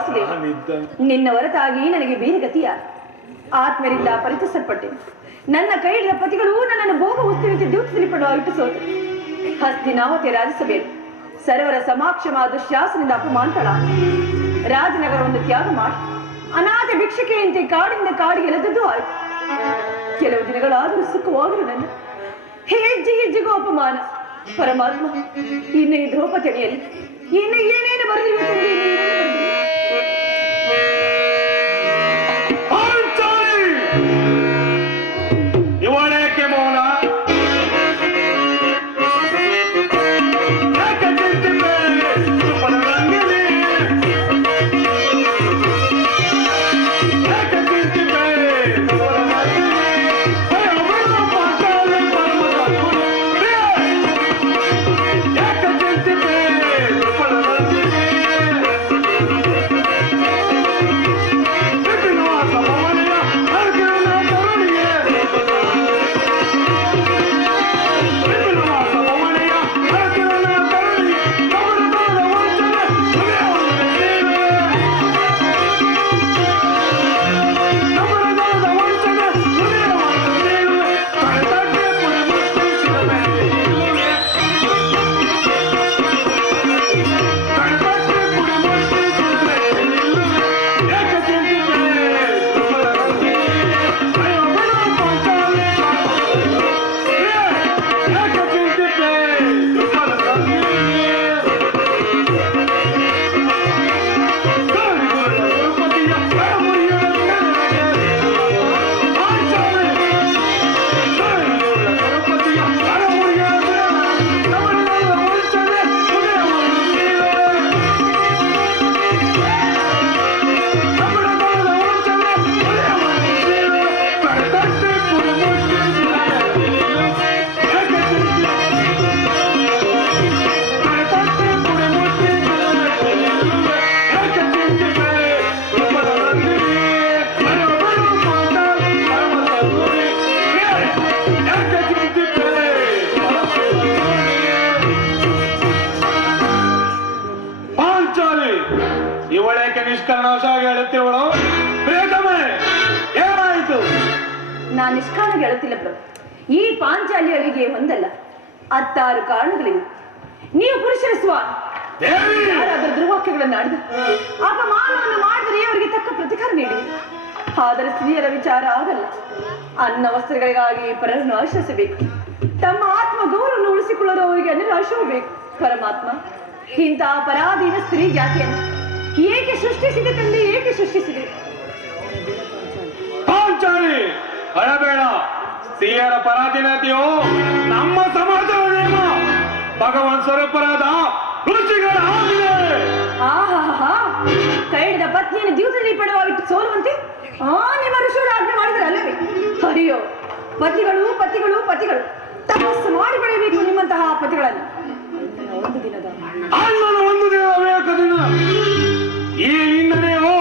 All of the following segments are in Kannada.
ವಾಸುದೇವ, ನಿನ್ನ ಹೊರತಾಗಿ ನನಗೆ ಬೇರೆ ಗತಿಯ ಆತ್ಮರಿಂದ ಪರಿಚಯಿಸಲ್ಪಟ್ಟೆ. ನನ್ನ ಕೈ ಹಿಡಿದ ಪತಿಗಳು ನನ್ನನ್ನು ಭೋಗ ವಸ್ತುವಿಗೆ ದ್ಯೂತದಲ್ಲಿ ಪಡುವಾಗಿಟ್ಟು ಸೋತು ಹಸ್ತಿನಾವತಿ ರಾಜಸಭೆಯಲ್ಲಿ ಸರ್ವರ ಸಮಾಕ್ಷಮಾದ ಶಾಸನದಿಂದ ಅಪಮಾನತಳ ರಾಜನಗರವನ್ನು ತ್ಯಾಗ ಮಾಡಿ ಅನಾಥ ಭಿಕ್ಷಕೆಯಂತೆ ಕಾಡಿಂದ ಕಾಡಿಗೆ ಎಳೆದದ್ದು ಆಯ್ತು. ಕೆಲವು ದಿನಗಳಾದರೂ ಸುಖವಾಗಲು ನನ್ನ ಹೆಜ್ಜೆ ಹೆಜ್ಜೆಗೂ ಅಪಮಾನ. ಪರಮಾತ್ಮ, ಇನ್ನು ಈ ದ್ರೌಪದಿಯಲ್ಲಿ ಇನ್ನು ಏನೇನು ಬರೆದಿರುವ ಇವಳೇಕೆ ಮೌನ? ಇವಳೇಕೆ ನಿಷ್ಕರ್ಣವಶಾಗಿ ಹೇಳುತ್ತಿರುವಳು? ಪ್ರಿಯತಮೆ, ಏನಾಯಿತು? ನಾನು ನಿಷ್ಕಾರಣವಾಗಿ ಹೇಳುತ್ತಿಲ್ಲ ಪ್ರಭು. ಈ ಪಾಂಚಾಲಿಯವರಿಗೆ ಒಂದಲ್ಲ 16 ಕಾರಣಗಳಿವೆ. ನೀವು ಪುರುಷರ ಸ್ವಾಮಿ, ಯಾರಾದರೂ ದುರ್ವಾಕ್ಯಗಳನ್ನು ಆಡಿದ ಅಪಮಾನವನ್ನು ಮಾಡಿದರೆ ಅವರಿಗೆ ತಕ್ಕ ಪ್ರತಿಕಾರ ನೀಡಿ. ಆದರೆ ಸ್ತ್ರೀಯರ ವಿಚಾರ ಆಗಲ್ಲ. ಅನ್ನ ವಸ್ತ್ರಗಳಿಗಾಗಿ ಪರರನ್ನು ಆಶ್ರಯಿಸಬೇಕು. ತಮ್ಮ ಆತ್ಮ ಗೌರವವನ್ನು ಉಳಿಸಿಕೊಳ್ಳಲು ಅವರಿಗೆ ಅನಿರಾಶವೂ ಬೇಕು. ಪರಮಾತ್ಮ, ಇಂತಹ ಪರಾಧೀನ ಸ್ತ್ರೀ ಜಾತಿಯನ್ನು ಏಕೆ ಸೃಷ್ಟಿಸಿದೆ ತಂದೆ? ಏಕೆ ಸೃಷ್ಟಿಸಿದೆ? ಪಾಂಚಾಲಿ, ಅಳಬೇಡ. ಸ್ತ್ರೀಯರ ಪರಾಧೀನತೆಯು ನಮ್ಮ ಸಮಾಜದ ನಿಯಮ. ಭಗವಾನ್ ಸ್ವರೂಪರಾದ ಋಷಿಗಳ ಆಜ್ಞೆ. ಆಹಾ, ಕೈ ಹಿಡಿದ ಪತ್ನಿಯನ್ನು ದ್ಯೂತದಲ್ಲಿ ಪಡುವಾಗಿಟ್ಟು ಸೋಲುವಂತೆ ನಿಮ್ಮ ಋಷಿಗಳು ಆಜ್ಞೆ ಮಾಡಿದರೆ ಅಲ್ಲವೇ? ಅಯ್ಯೋ, ಪತಿಗಳು ಪತಿಗಳು ಪತಿಗಳು ತಪಸ್ಸು ಮಾಡಿ ಪಡೆಯಬೇಕು ನಿಮ್ಮಂತಹ ಪತಿಗಳನ್ನು. ಒಂದು ದಿನದ ದಿನ ಈ ನಿಂದನೆಯು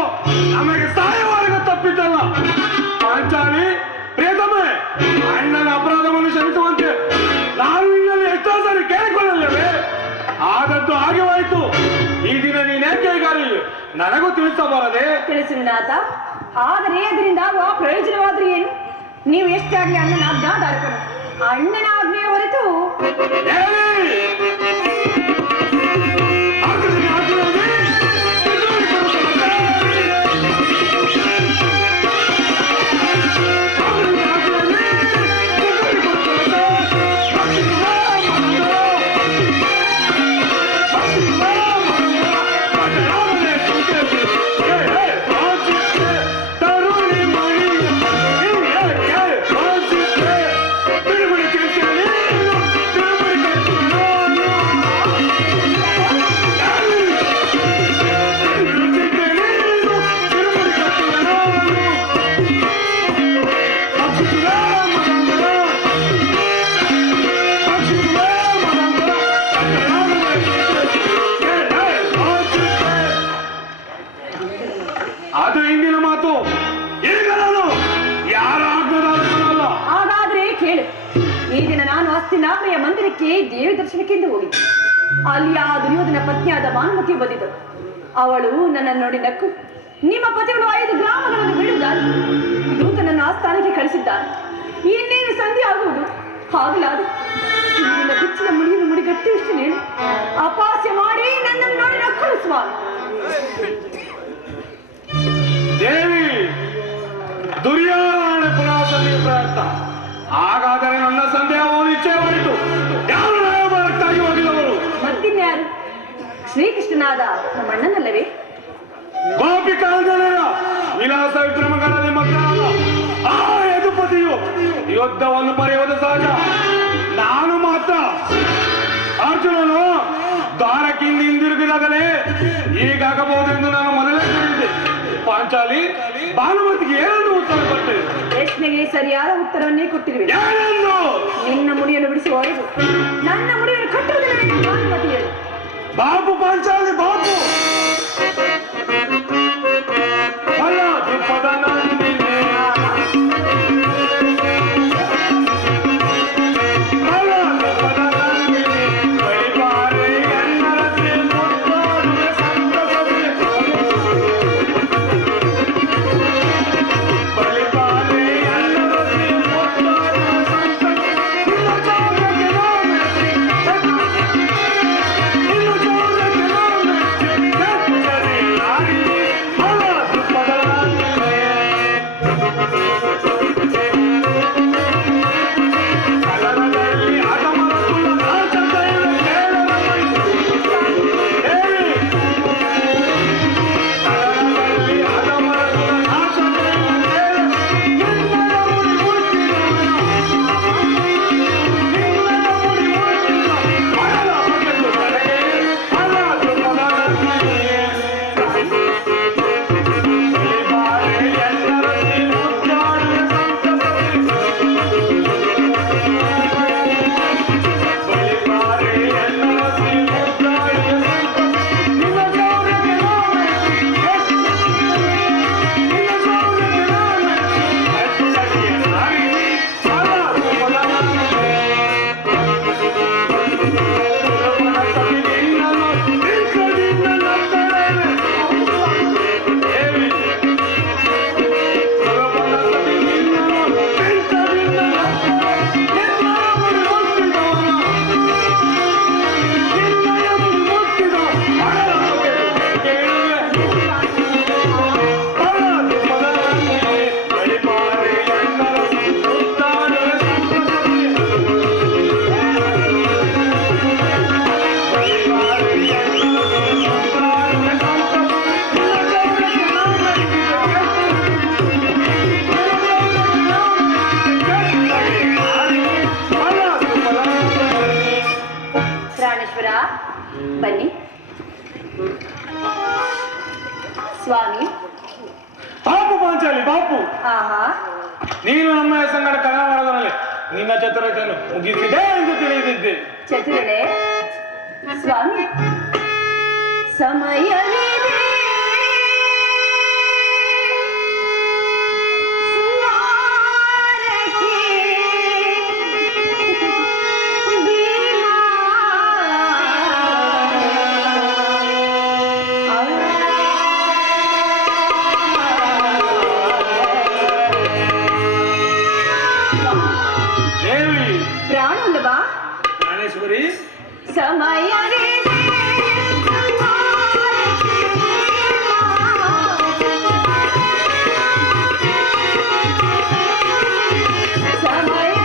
ನಮಗೆ ಸಹಾಯವಾಗ ತಪ್ಪಿದ್ದಲ್ಲ. ಪಾಂಚಾಲಿ, ಪ್ರಿಯತಮೆ, ಅಣ್ಣನ ಅಪರಾಧವನ್ನು ಕ್ಷಮಿಸುವಂತೆ ನಾನು ನಿನ್ನಲ್ಲಿ ಎಷ್ಟೋ ಸಾರಿ ಕೇಳಿಕೊಳ್ಳಲ್ಲವೇ? ಆದದ್ದು ಹಾಗೆವಾಯಿತು. ಈ ದಿನ ನೀನೇಕೆ ನನಗೂ ತಿಳಿಸಬಾರದೆ? ತಿಳಿಸು ನಾಥ. ಆದರೆ ಅದರಿಂದ ಪ್ರಯೋಜನವಾದ್ರೂ ಏನು? ನೀವು ಎಷ್ಟಾಗ್ಲಿ ಅಣ್ಣನ ಆಜ್ಞಾಧಾರಕರು. ಅಣ್ಣನ ಆಜ್ಞೆಯ ಹೊರತು ಅದು ಹಿಂದಿನ ಮಾತು. ಈಗ ನಾನು ಯಾರ ಆಜ್ಞಾಧಾರಕನಲ್ಲ. ಹಾಗಾದ್ರೆ ಕೇಳು. ಈ ದಿನ ನಾನು ಹಸ್ತಿನಾಪುರಿಯ ಮಂದಿರಕ್ಕೆ ದೇವಿ ದರ್ಶನಕ್ಕೆಂದು ಹೋಗಿದ್ದೆ. ಅಲ್ಲಿ ಆ ದುರ್ಯೋಧನ ಪತ್ನಿಯಾದ ಭಾನುಮತಿ ಬಂದಿದ್ದರು. ಅವಳು ನನ್ನನ್ನು ನೋಡಿ ನಕ್ಕು, ನಿಮ್ಮ ಪತಿಗಳು 5 ಗ್ರಾಮಗಳನ್ನು ಬಿಡುವುದಾಗಿ ದೂತನನ್ನು ಆಸ್ಥಾನಕ್ಕೆ ಕಳಿಸಿದ್ದಾನೆ. ಇನ್ನೇನು ಸಂಧಿ ಆಗುವುದು. ಆಗಲಾದು ಈಗಿನ ಬಿಚ್ಚಿದ ಮುಡಿಯನ್ನು ಮುಡಿಗಟ್ಟುವಷ್ಟು ನೀನು ಅಪಾಸ್ಯ ಮಾಡಿ ನನ್ನನ್ನು ನೋಡಿ ನಕ್ಕಳು ಸ್ವಾಮಿ. ದೇವಿ, ದುರ್ಯೋಧನ ಪುನಃ ಸಂಧಿ ಪ್ರಯತ್ನ. ಹಾಗಾದರೆ ನನ್ನ ಸಂದೇಹ ನಿಶ್ಚಯವಾಯಿತು. ಯಾರು ನ್ಯಾಯಬದ್ಧರಾಗಿ ಹೋಗಿದವರು? ಮತ್ತಿನ್ಯಾರು? ಶ್ರೀಕೃಷ್ಣನಾದ ನಮ್ಮ ಅಣ್ಣನಲ್ಲವೇ? ಗೋಪಿಕಾಂಜನೇಯ ವಿಲಾಸ ವಿಕ್ರಮಗಳಲ್ಲಿ ಮಕ್ಕಳಾದ ಆ ಯದುಪತಿಯು ಯುದ್ಧವನ್ನು ಪಡೆಯುವುದು ಸಹಜ. ನಾನು ಮಾತ್ರ ಅರ್ಜುನನು ದ್ವಾರಕ್ಕಿಂದ ಹಿಂದಿರುಗಿದಾಗಲೇ ಹೀಗಾಗಬಹುದೆಂದು ನಾನು ಮೊದಲೇ ಹೇಳಿದ್ದೆ. ಪಾಂಚಾಲಿ, ಭಾನುಮತಿಗೆ ಏನನ್ನು ಉತ್ತರ ಕೊಟ್ಟೆ? ಪ್ರಶ್ನೆಗೆ ಸರಿಯಾದ ಉತ್ತರವನ್ನೇ ಕೊಟ್ಟಿರುವೆ. ನಿನ್ನ ಮುಡಿಯನ್ನು ಬಿಡಿಸಿ ಹೊಡೆದು ನನ್ನ ಮುಡಿಯನ್ನು ಕಟ್ಟುವುದಿಲ್ಲ ಭಾನುಮತಿಯರು. ಬಾಬು ಪಾಂಚಾಲಿ ಬಾಬು ಅಲ್ಲ ದ್ರುಪದ ನಂದಿನಿ ಅಲ್ಲ ದ್ರುಪದ ನಂದಿನಿ ಬಳಿಬಾರೆ ಎನ್ನರಸಿ ಮುತ್ತಾಡುವೆ ಸಂತಸವೇ ಬಳಿಬಾರೆ ಎನ್ನರಸಿ ಮುತ್ತಾಡುವೆ ಸಂತಸವೇ ಇನ್ನು ಜಾಗಕ್ಕೆ ಬನ್ನಿ ಸ್ವಾಮಿ. ಬಾಪು ಪಾಂಚಾಲಿ ಬಾಪು, ಆಹಾ, ನೀನು ನಮ್ಮ ಸಂಗಡ ಕನ್ನಡದಲ್ಲಿ ನಿನ್ನ ಚತುರತೆಯನ್ನು ಮುಗಿಸಿದೆ ಎಂದು ತಿಳಿದಿದ್ದೆ. ಚತುರಳೆ ಸ್ವಾಮಿ, ಸಮಯವಿದೆ ಪ್ರಾಣವಲ್ಲವಾ ಪ್ರಾಣೇಶ್ವರಿ, ಸಮಯವೇ ಸಮಯ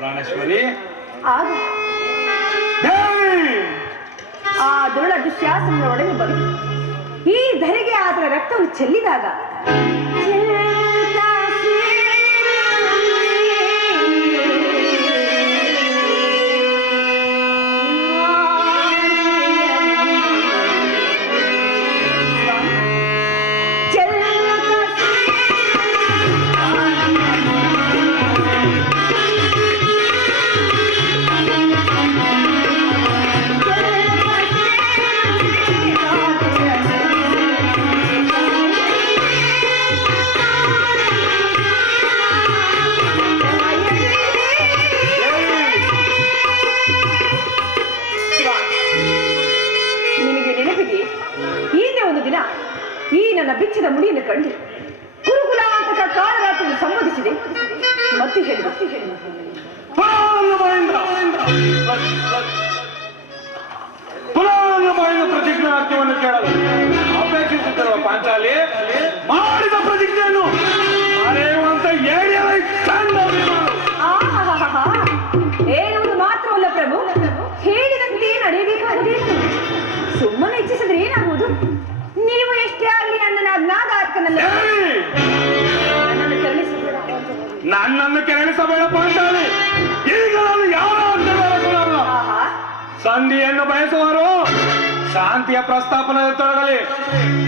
ಪ್ರಾಣೇಶ್ವರಿ, ಆಗ ಆ ದುರುಳ ದುಶ್ಯಾಸನ ಒಡನೆ ಬಂದು ಈ ಧರೆಗೆ ಆತನ ರಕ್ತವನ್ನು ಚೆಲ್ಲಿದಾಗ ನನ್ನ ಬಿಚ್ಚಿದ ಮುಡಿಯನ್ನು ಕಂಡು ಕುರುಕುಲಾಂತಕ ಕಾಲರಾತ್ರಿ ಸಂಬೋಧಿಸಿದೆ ಮತ್ತೆ ಹೇಳಿ ಪ್ರತಿಜ್ಞಾರ್ಥ್ಯವನ್ನು ಕೇಳಲು ಅಪೇಕ್ಷಿಸುತ್ತಿರುವ ಪಾಂಚಾಲಿ ಮಾಡಿದ ಪ್ರತಿಜ್ಞೆಯನ್ನು ಮರೆಯುವಂತ ಹೇಳುವುದು ಮಾತ್ರವಲ್ಲ ಪ್ರಭು, ಹೇಳಿದಂತೆ ನಡೆಯಬೇಕಾಗುವುದೇನು. ಸುಮ್ಮನೆ ಇಚ್ಛಿಸಿದ್ರೆ ಏನಾಗುವುದು? ನೀವು ಎಷ್ಟೇ ಆಗಲಿ ನನ್ನ ಅಜ್ಞಾತಾರ್ಕನಲ್ಲ. ನನ್ನನ್ನು ಕೆರಳಿಸಬೇಡ ಪಾಂಚಾಲಿ. ಈಗ ನಾನು ಯಾವ ಸಂಧಿಯನ್ನು ಬಯಸುವರು ಶಾಂತಿಯ ಪ್ರಸ್ತಾಪನೆ ತೊಡಗಲಿ.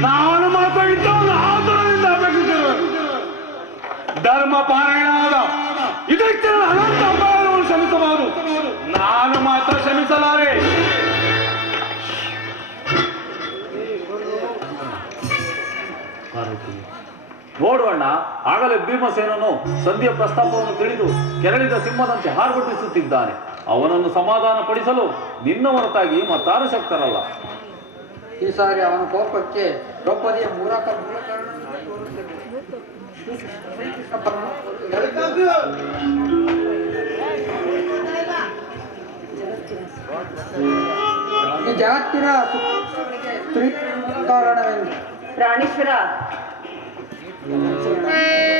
ನಾನು ಮಾತ್ರ ಇದ್ದವನು ಆತುರದಿಂದ ಅಪೇಕ್ಷಿಸಿರುವೆ. ಧರ್ಮ ಪಾರಾಯಣವಾದ ಇದಕ್ಕೆ ಅನಂತ ಅಪಾಯವನ್ನು ಶ್ರಮಿಸಬಹುದು, ನಾನು ಮಾತ್ರ ಶ್ರಮಿಸಲಾರೆ. ನೋಡೋಣ. ಆಗಲೇ ಭೀಮಸೇನನು ಸಂಧಿಯ ಪ್ರಸ್ತಾಪವನ್ನು ತಿಳಿದು ಕೆರಳಿದ ಸಿಂಹದಂತೆ ಹಾರ್ಗೊಟ್ಟಿಸುತ್ತಿದ್ದಾನೆ. ಅವನನ್ನು ಸಮಾಧಾನ ಪಡಿಸಲು ನಿನ್ನ ಹೊರತಾಗಿ ಮತ್ತಾರು ಶಕ್ತರಲ್ಲ. ಈ ಸಾರಿ ಅವನ ಕೋಪಕ್ಕೆ ದ್ರೌಪದಿಯ ಜಗತ್ತಿನ ಕಾರಣವೆಂದು ಪ್ರಾಣೇಶ್ವರ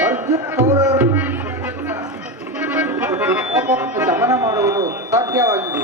ಅರ್ಜುನ ಕೌರವರು ದಮನ ಮಾಡುವುದು ಸಾಧ್ಯವಾಗಿದೆ.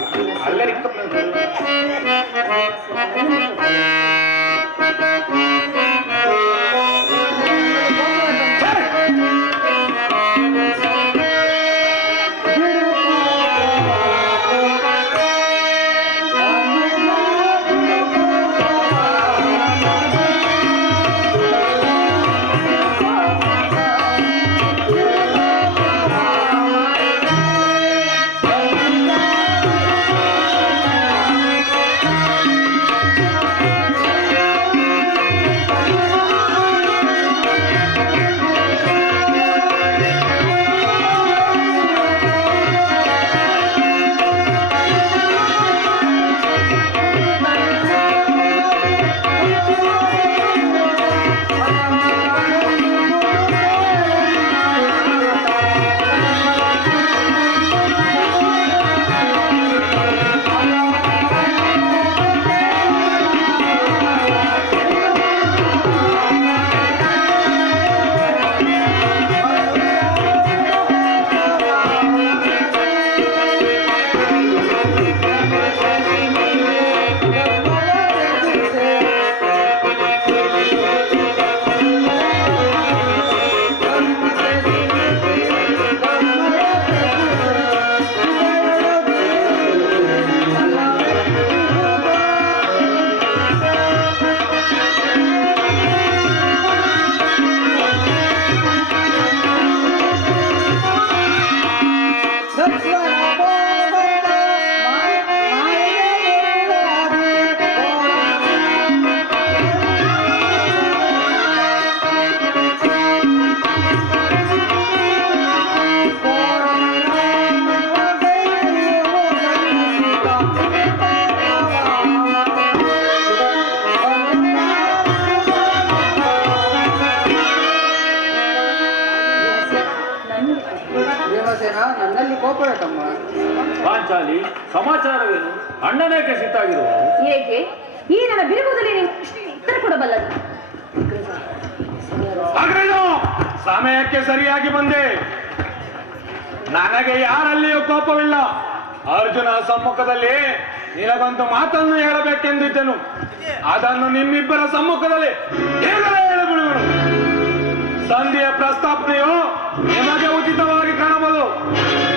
ನನ್ನಲ್ಲಿ ಕೋಪವೇ ತಮ್ಮ. ಪಾಂಚಾಲಿ, ಸಮಾಚಾರವೇನು? ಅಣ್ಣನೇಕೆ ಸಿಟ್ಟಾಗಿರುವ? ಏಕೆ? ಈ ನನ್ನ ಬಿರುಗುದಲ್ಲಿ ಉತ್ತರ ಕೊಡಬಲ್ಲದು. ಸಮಯಕ್ಕೆ ಸರಿಯಾಗಿ ಬಂದೆ. ನನಗೆ ಯಾರಲ್ಲಿಯೂ ಕೋಪವಿಲ್ಲ. ಅರ್ಜುನ ಸಮ್ಮುಖದಲ್ಲಿ ನಿನಗೊಂದು ಮಾತನ್ನು ಹೇಳಬೇಕೆಂದಿದ್ದನು. ಅದನ್ನು ನಿಮ್ಮಿಬ್ಬರ ಸಮ್ಮುಖದಲ್ಲಿ ಹೇಗಲೇ ಹೇಳಿಬಿಡುವನು. ಸಂಧಿಯ ಪ್ರಸ್ತಾಪನೆಯು ನಿಮಗೆ ಉಚಿತವಾಗಿ ಕಾಣಬಹುದು.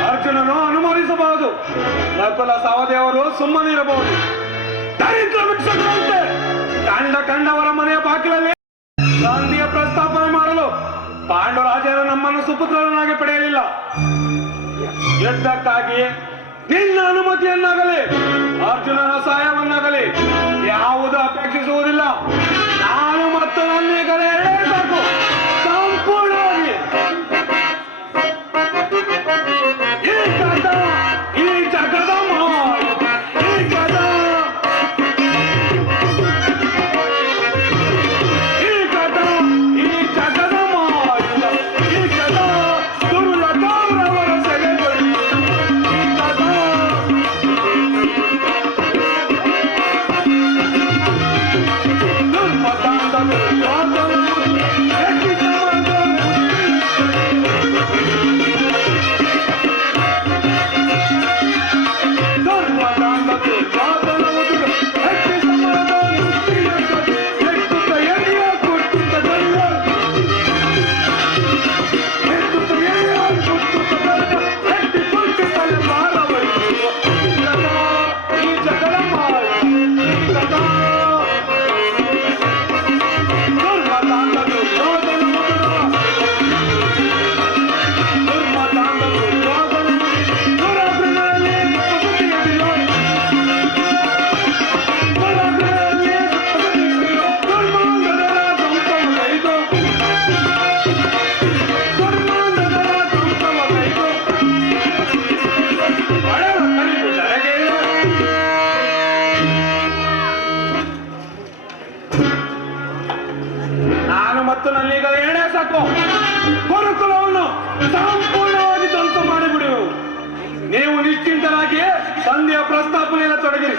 ಅರ್ಜುನನು ಅನುಮೋದಿಸಬಹುದು. ನಕುಲ ಸಹದೇವರು ಸುಮ್ಮನಿರಬಹುದು. ದರಿದ್ರ ಭಿಕ್ಷುಕರಂತೆ ಕಂಡವರ ಮನೆಯ ಬಾಗಿಲಲ್ಲಿ ಸಂಧಿಯ ಪ್ರಸ್ತಾಪನೆ ಮಾಡಲು ಪಾಂಡುರಾಜರು ನಮ್ಮನ್ನು ಸುಪುತ್ರರನ್ನಾಗಿ ಪಡೆಯಲಿಲ್ಲ. ಯುದ್ಧಕ್ಕಾಗಿ ನಿನ್ನ ಅನುಮತಿಯನ್ನಾಗಲಿ ಅರ್ಜುನನ ಸಹಾಯವನ್ನಾಗಲಿ ಯಾವುದು ಅಪೇಕ್ಷಿಸುವುದಿಲ್ಲ. ನಾನು ಮತ್ತು ನನ್ನೀಗಲೇ ಸಾಕು ಸಂಪೂರ್ಣವಾಗಿ ಈ ಜಗದ ಗುರುಕುಲವನ್ನು ಸಂಪೂರ್ಣವಾಗಿ ಧ್ವಂಸ ಮಾಡಿಬಿಡುವು. ನೀವು ನಿಶ್ಚಿಂತರಾಗಿ ಸಂಧಿಯ ಪ್ರಸ್ತಾಪನೆಯನ್ನು ತೊಡಗಿರಿ.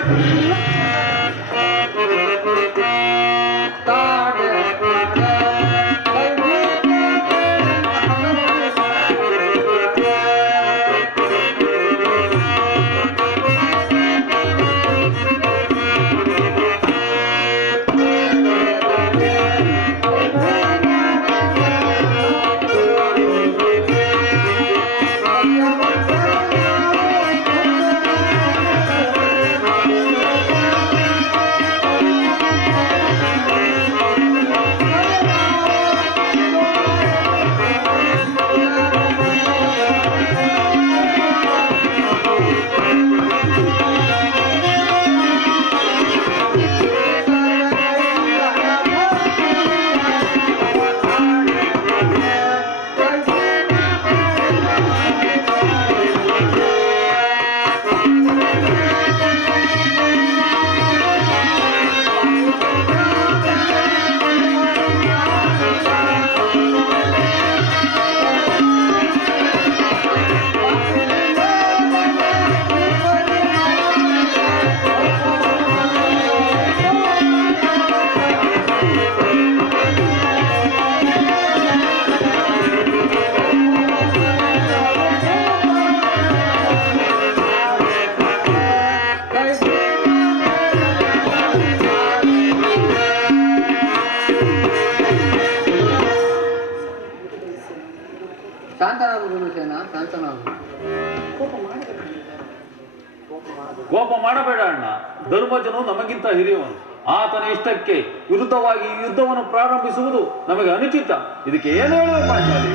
ಕೋಪ ಮಾಡಬೇಡ ಅಣ್ಣ. ಧರ್ಮಜನು ನಮಗಿಂತ ಹಿರಿಯವನು. ಆತನ ಇಷ್ಟಕ್ಕೆ ವಿರುದ್ಧವಾಗಿ ಈ ಯುದ್ಧವನ್ನು ಪ್ರಾರಂಭಿಸುವುದು ನಮಗೆ ಅನುಚಿತ. ಇದಕ್ಕೆ ಏನು ಹೇಳುವ ಪಾಂಚಾಲಿ?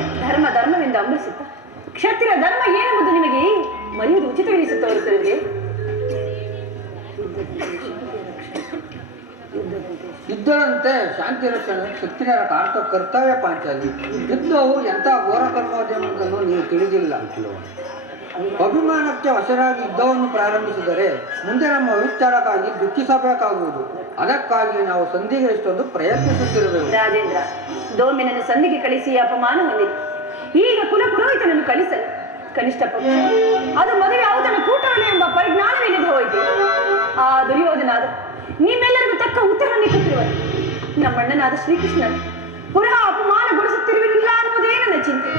ಧರ್ಮವೆಂದ ಅಮೃಸಿತ ಕ್ಷತ್ರಿಯ ಧರ್ಮ ಏನೆಂಬುದು ನಿಮಗೆ ಮರೆಯುವುದು ಉಚಿತವೆನಿಸುತ್ತವರುತ್ತದೆ. ಯುದ್ಧದಂತೆ ಶಾಂತಿ ರಕ್ಷಣೆ ಕ್ಷತ್ರಿಯರ ಕರ್ತವ್ಯ ಪಾಂಚಾಲಿ. ಯುದ್ಧವು ಎಂಥ ಘೋರ ಕರ್ಮೋದ್ಯಮವನ್ನು ನೀವು ತಿಳಿದಿಲ್ಲ. ಅಭಿಮಾನಕ್ಕೆ ವಶರಾಗಿ ಯುದ್ಧವನ್ನು ಪ್ರಾರಂಭಿಸಿದರೆ ಮುಂದೆ ನಮ್ಮ ವಿಚಾರಕ್ಕಾಗಿ ದುಃಖಿಸಬೇಕಾಗುವುದು. ಅದಕ್ಕಾಗಿ ನಾವು ಸಂಧಿಗೆ ಇಷ್ಟೊಂದು ಪ್ರಯತ್ನಿಸುತ್ತಿರಬೇಕು. ರಾಜೇಂದ್ರ, ದೋಮಿನನ್ನು ಸಂಧಿಗೆ ಕಳಿಸಿ ಅಪಮಾನ ಹೊಂದಿದೆ. ಈಗ ಕುಲ ಪುರೋಹಿತನನ್ನು ಕಳಿಸಲು ಕನಿಷ್ಠ ಪಕ್ಷ ಅದು ಮದುವೆ ಯಾವುದನ್ನು ಕೂಟವಲ್ಲ ಎಂಬ ಪರಿಜ್ಞಾನವಿಲ್ಲದೆ ಹೋಯಿತು. ಆ ದುರ್ಯೋಧನಾದ ನಿಮ್ಮೆಲ್ಲರಿಗೂ ತಕ್ಕ ಉತ್ತರವನ್ನು ಕೊಟ್ಟಿರುವರು. ನಮ್ಮಣ್ಣನಾದ ಶ್ರೀಕೃಷ್ಣನ ಪುನಃ ಅಪಮಾನಗೊಳಿಸುತ್ತಿರುವುದಿಲ್ಲ ಅನ್ನುವುದೇ ನನ್ನ ಚಿಂತೆ.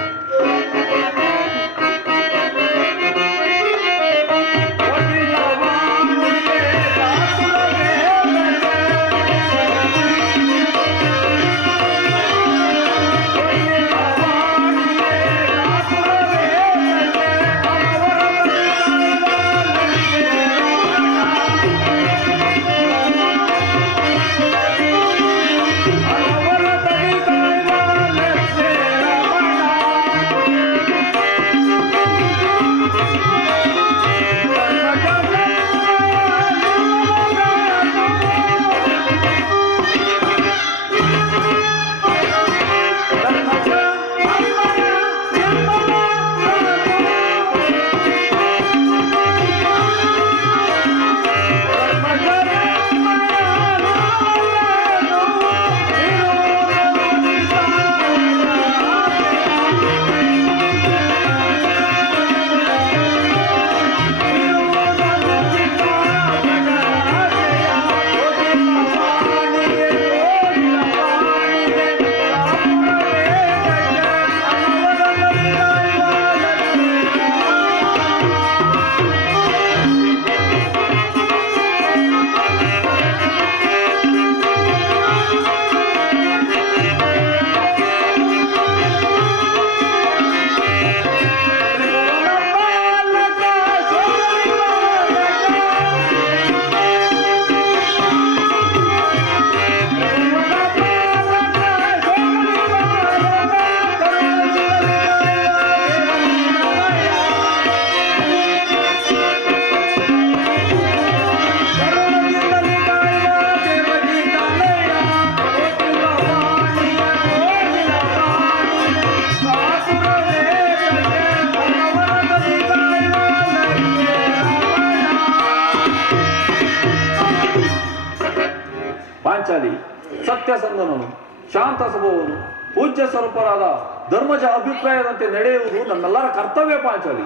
ಸತ್ಯಸಂಧನನು, ಶಾಂತ ಸ್ವಭಾವನು, ಪೂಜ್ಯ ಸ್ವರೂಪರಾದ ಧರ್ಮಜ ಅಭಿಪ್ರಾಯದಂತೆ ನಡೆಯುವುದು ನಮ್ಮೆಲ್ಲರ ಕರ್ತವ್ಯ ಪಾಂಚಾಲಿ.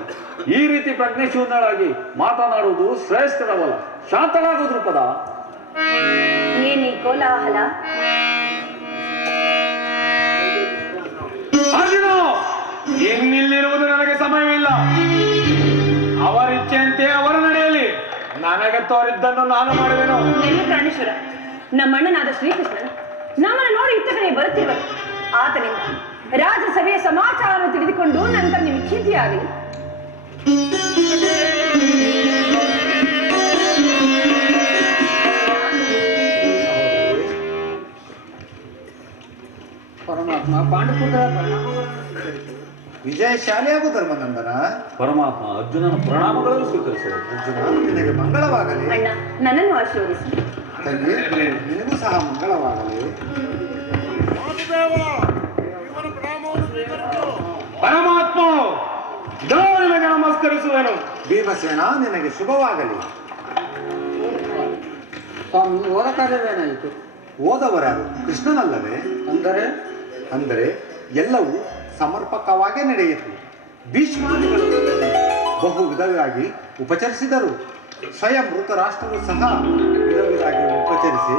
ಈ ರೀತಿ ಪ್ರಜ್ಞಾಶೂನ್ಯಳಾಗಿ ಮಾತನಾಡುವುದು ಶ್ರೇಷ್ಠರವಲ್ಲ. ಶಾಂತಳಾಗು ದ್ರುಪದ. ಏನಿ ಕೋಲಾಹಲ? ಅರ್ಜುನ, ಇನ್ನಿಲ್ಲಿರುವುದು ನನಗೆ ಸಮಯವಿಲ್ಲ. ಅವರಿಚ್ಛೆಯಂತೆ ಅವರ ನಡೆಯಲಿ. ನನಗೆ ತೋರಿದ್ದನ್ನು ನಾನು ಮಾಡುವೆನು. ನೆಲ್ಲು ಪ್ರಾಣೇಶ್ವರ, ನಮ್ಮಣ್ಣನಾದ ಶ್ರೀಕೃಷ್ಣನ ನಮ್ಮನ್ನು ನೋಡಿ ಇತ್ತ ಕಡೆ ಬರುತ್ತಿರುವ ಆತನಿಂದ ರಾಜಸಭೆಯ ಸಮಾಚಾರವನ್ನು ತಿಳಿದುಕೊಂಡು ನಂತರ ನಿಮಗೆ ಚಿಂತೆಯಾಗಲಿ. ಪರಮಾತ್ಮ ಪಾಂಡುಪುತ್ರ ವಿಜಯಶಾಲಿಯಾಗು ಧರ್ಮನಂದನ. ಪರಮಾತ್ಮ ಅರ್ಜುನನ ಪ್ರಣಾಮಗಳನ್ನು ಸ್ವೀಕರಿಸುವುದು. ಅರ್ಜುನ, ನಿನಗೆ ಮಂಗಳವಾಗಲಿ. ಅಣ್ಣ, ನನ್ನನ್ನು ಆಶೀರ್ವದಿಸಿ. ತಂಗಿ, ನಿನಗೂ ಸಹ ಮಂಗಳವಾಗಲಿ. ಪರಮಾತ್ಮ ನಿನಗೆ ನಮಸ್ಕರಿಸುವೆನು. ಭೀಮಸೇನ, ನಿನಗೆ ಶುಭವಾಗಲಿ. ಸ್ವಾಮಿ, ಹೋದ ಕಾರ್ಯವೇನಾಯಿತು? ಓದವರಾರು ಕೃಷ್ಣನಲ್ಲವೇ? ಅಂದರೆ ಎಲ್ಲವೂ ಸಮರ್ಪಕವಾಗಿ ನಡೆಯಿತು. ಭೀಷ್ಮಾದಿಗಳು ಬಹು ವಿಧವಾಗಿ ಉಪಚರಿಸಿದರು. ಸ್ವಯಂ ಧೃತರಾಷ್ಟ್ರರು ಸಹ ವಿಧವಾಗಿ ಉಪಚರಿಸಿ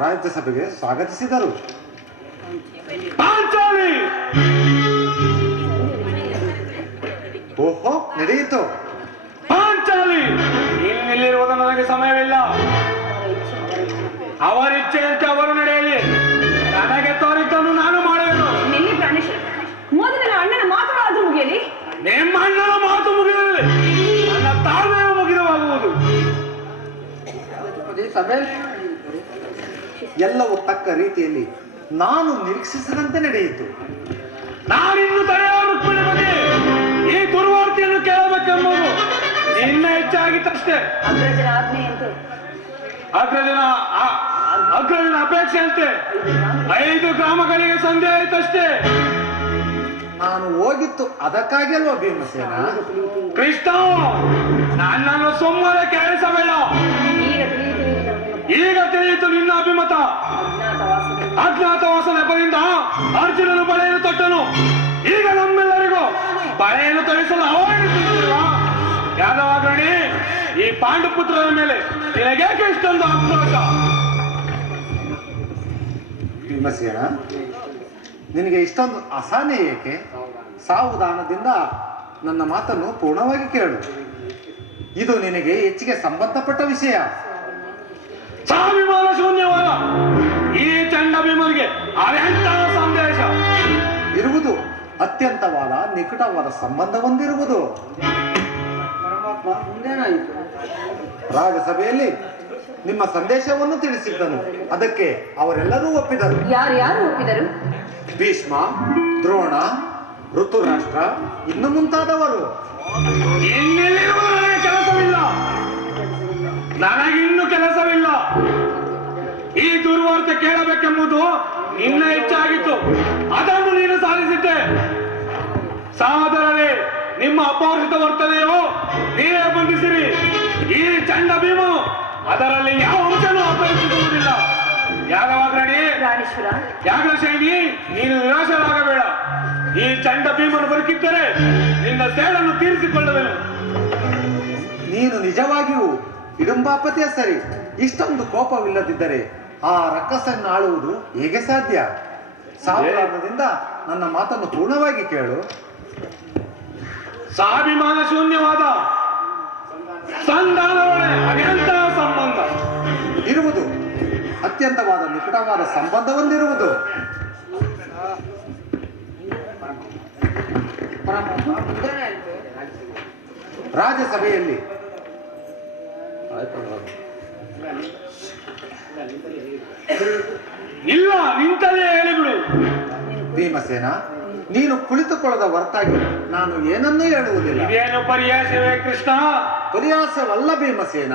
ರಾಜ್ಯಸಭೆಗೆ ಸ್ವಾಗತಿಸಿದರು. ಪಾಂಚಾಲಿ, ಓಹೋ, ನಡೆಯಿತು. ಪಾಂಚಾಲಿ, ಇನ್ನಿಲ್ಲಿರುವುದು ನನಗೆ ಸಮಯವಿಲ್ಲ. ಅವರಿಚ್ಛೆಯಂತೆ ಅವರು ನಡೆಯಲಿ. ನನಗೆ ತೋರಿದ್ದನ್ನು ನಾನು ಮಾಡುವೆನು. ನೆಲ್ಲಿ ಪ್ರಾಣೇಶ್ವರ, ಮೊದಲು ನನ್ನ ಅಣ್ಣನ ಮಾತನಾಡಲು ಮುಗಿಯಲಿ. ನಿಮ್ಮ ಅಣ್ಣನ ಮಾತು ಮುಗಿದರೆ ನನ್ನ ತಾಳ್ಮೆಯ ಮುಗಿದವಾಗುವುದು. ಸಭೆಯಲ್ಲಿ ಎಲ್ಲವೂ ತಕ್ಕ ರೀತಿಯಲ್ಲಿ ನಾನು ನಿರೀಕ್ಷಿಸಿದಂತೆ ನಡೆಯಿತು. ನಾನಿನ್ನು ತಡೆಯುವ ರುಕ್ಮಿಣಿ ಬಗ್ಗೆ ಈ ದುರ್ವಾರ್ತೆಯನ್ನು ಕೇಳಬೇಕೆಂಬುದು ನಿನ್ನ ಹೆಚ್ಚಾಗಿತ್ತಷ್ಟೇ. ಅಗ್ರಜನ ಆಜ್ಞೆಯಂತೆ ಅಗ್ರಜನ ಅಪೇಕ್ಷೆಯಂತೆ 5 ಗ್ರಾಮಗಳಿಗೆ ಸಂಧಿ ಆಯ್ತಷ್ಟೇ. ನಾನು ಹೋಗಿತ್ತು ಅದಕ್ಕಾಗಿ ಅಲ್ವಾ ಭೀಮಸೇನ? ಕೃಷ್ಣ, ನನ್ನನ್ನು ಸುಮ್ಮನೆ ಕೇಳಿಸಬೇಡ. ಈಗ ತಿಳಿಯಿತು ನಿನ್ನ ಅಭಿಮತ. ಅಜ್ಞಾತವಾಸ ನೆಪದಿಂದ ಅರ್ಜುನನು ಬಳೆಯನ್ನು ತೊಟ್ಟನು. ಈಗ ನಮ್ಮೆಲ್ಲರಿಗೂ ಬಳೆಯನ್ನು ತೊಳಿಸಲು ಆಹ್ವಾನಿಸುತ್ತಿರುವ ಯಾದವಾಗ್ರಣಿ, ಈ ಪಾಂಡುಪುತ್ರರ ಮೇಲೆ ನಿನಗೇಕೆ ಇಷ್ಟೊಂದು ಆಕ್ರೋಶ? ಭೀಮಸೇನ, ನಿನಗೆ ಇಷ್ಟೊಂದು ಅಸಹನೆ ಏಕೆ? ಸಾವಧಾನದಿಂದ ನನ್ನ ಮಾತನ್ನು ಪೂರ್ಣವಾಗಿ ಕೇಳು. ಇದು ನಿನಗೆ ಹೆಚ್ಚಿಗೆ ಸಂಬಂಧಪಟ್ಟ ವಿಷಯ. ಸ್ವಾಭಿಮಾನ ಶೂನ್ಯವಾದ ಈ ಚಂಡ ಭೀಮನಿಗೆ ಅವೆಂತ ಸಂದೇಶ ಇರುವುದು? ಅತ್ಯಂತವಾದ ನಿಕಟವಾದ ಸಂಬಂಧ ಹೊಂದಿರುವುದು. ಪರಮಾತ್ಮ, ಮುಂದೇನಾಯಿತು? ರಾಜಸಭೆಯಲ್ಲಿ ನಿಮ್ಮ ಸಂದೇಶವನ್ನು ತಿಳಿಸಿದ್ದನು. ಅದಕ್ಕೆ ಅವರೆಲ್ಲರೂ ಒಪ್ಪಿದರು. ಯಾರು ಒಪ್ಪಿದರು? ಭೀಷ್ಮ, ದ್ರೋಣ, ಋತುರಾಷ್ಟ್ರ, ಇನ್ನು ಮುಂತಾದವರು. ಇನ್ನೆಲ್ಲಿರುವ ನನಗೆ ಕೆಲಸವಿಲ್ಲ. ನನಗಿನ್ನು ಕೆಲಸವಿಲ್ಲ. ಈ ದುರ್ವಾರ್ತೆ ಕೇಳಬೇಕೆಂಬುದು ನಿನ್ನ ಹೆಚ್ಚಾಗಿತ್ತು. ಅದನ್ನು ನೀನು ಸಾಧಿಸಿದ್ದೆ. ಸಹೋದರರೇ, ನಿಮ್ಮ ಅಪೌರುಷಿತ ವರ್ತನೆಯೋ ನೀವೇ ಬಂಧಿಸಿರಿ. ಈ ಚಂಡ ಭೀಮನು ಅದರಲ್ಲಿ ಯಾವ ಅಂಶನೂ ಅಪರಿಸುವುದಿಲ್ಲ. ಯಾಗವಾಗ್ರಣಿ, ಪ್ರಾಣೇಶ್ವರ, ಯಾಗಶೈಲಿ, ನೀನು ನಿರಾಶರಾಗಬೇಡ. ಈ ಚಂಡ ಭೀಮನು ಬದುಕಿದ್ದರೆ ನಿನ್ನ ಸೇಡನ್ನು ತೀರಿಸಿಕೊಳ್ಳುವೆನು. ನೀನು ನಿಜವಾಗಿಯೂ ಇಡುಂಬಾಪತಿಯ ಸರಿ. ಇಷ್ಟೊಂದು ಕೋಪವಿಲ್ಲದಿದ್ದರೆ ಆ ರಕ್ಕಸನ್ನು ಆಳುವುದು ಹೇಗೆ ಸಾಧ್ಯ? ಸಾವಧಾನದಿಂದ ನನ್ನ ಮಾತನ್ನು ಪೂರ್ಣವಾಗಿ ಕೇಳು. ಸ್ವಾಭಿಮಾನ ಶೂನ್ಯವಾದ ಸಂಧಾನದೊಳೆ ಅನಂತಹ ಸಂಬಂಧ ಇರುವುದು. ಅತ್ಯಂತವಾದ ನಿಕಟವಾದ ಸಂಬಂಧ ಹೊಂದಿರುವುದು. ಪರಮಾತ್ಮ, ಮುಂದೇನಾಯಿತು? ರಾಜ್ಯಸಭೆಯಲ್ಲಿ ಇಲ್ಲ, ನಿಂತಲೇ ಹೇಳಿಬಿಡು. ಭೀಮಸೇನ, ನೀನು ಕುಳಿತುಕೊಳ್ಳದ ಹೊರತಾಗಿ ನಾನು ಏನನ್ನೂ ಹೇಳುವುದಿಲ್ಲ. ಇದೇನು ಪರ್ಯಾಸವೇ ಕೃಷ್ಣ? ಪರ್ಯಾಸವಲ್ಲ ಭೀಮಸೇನ.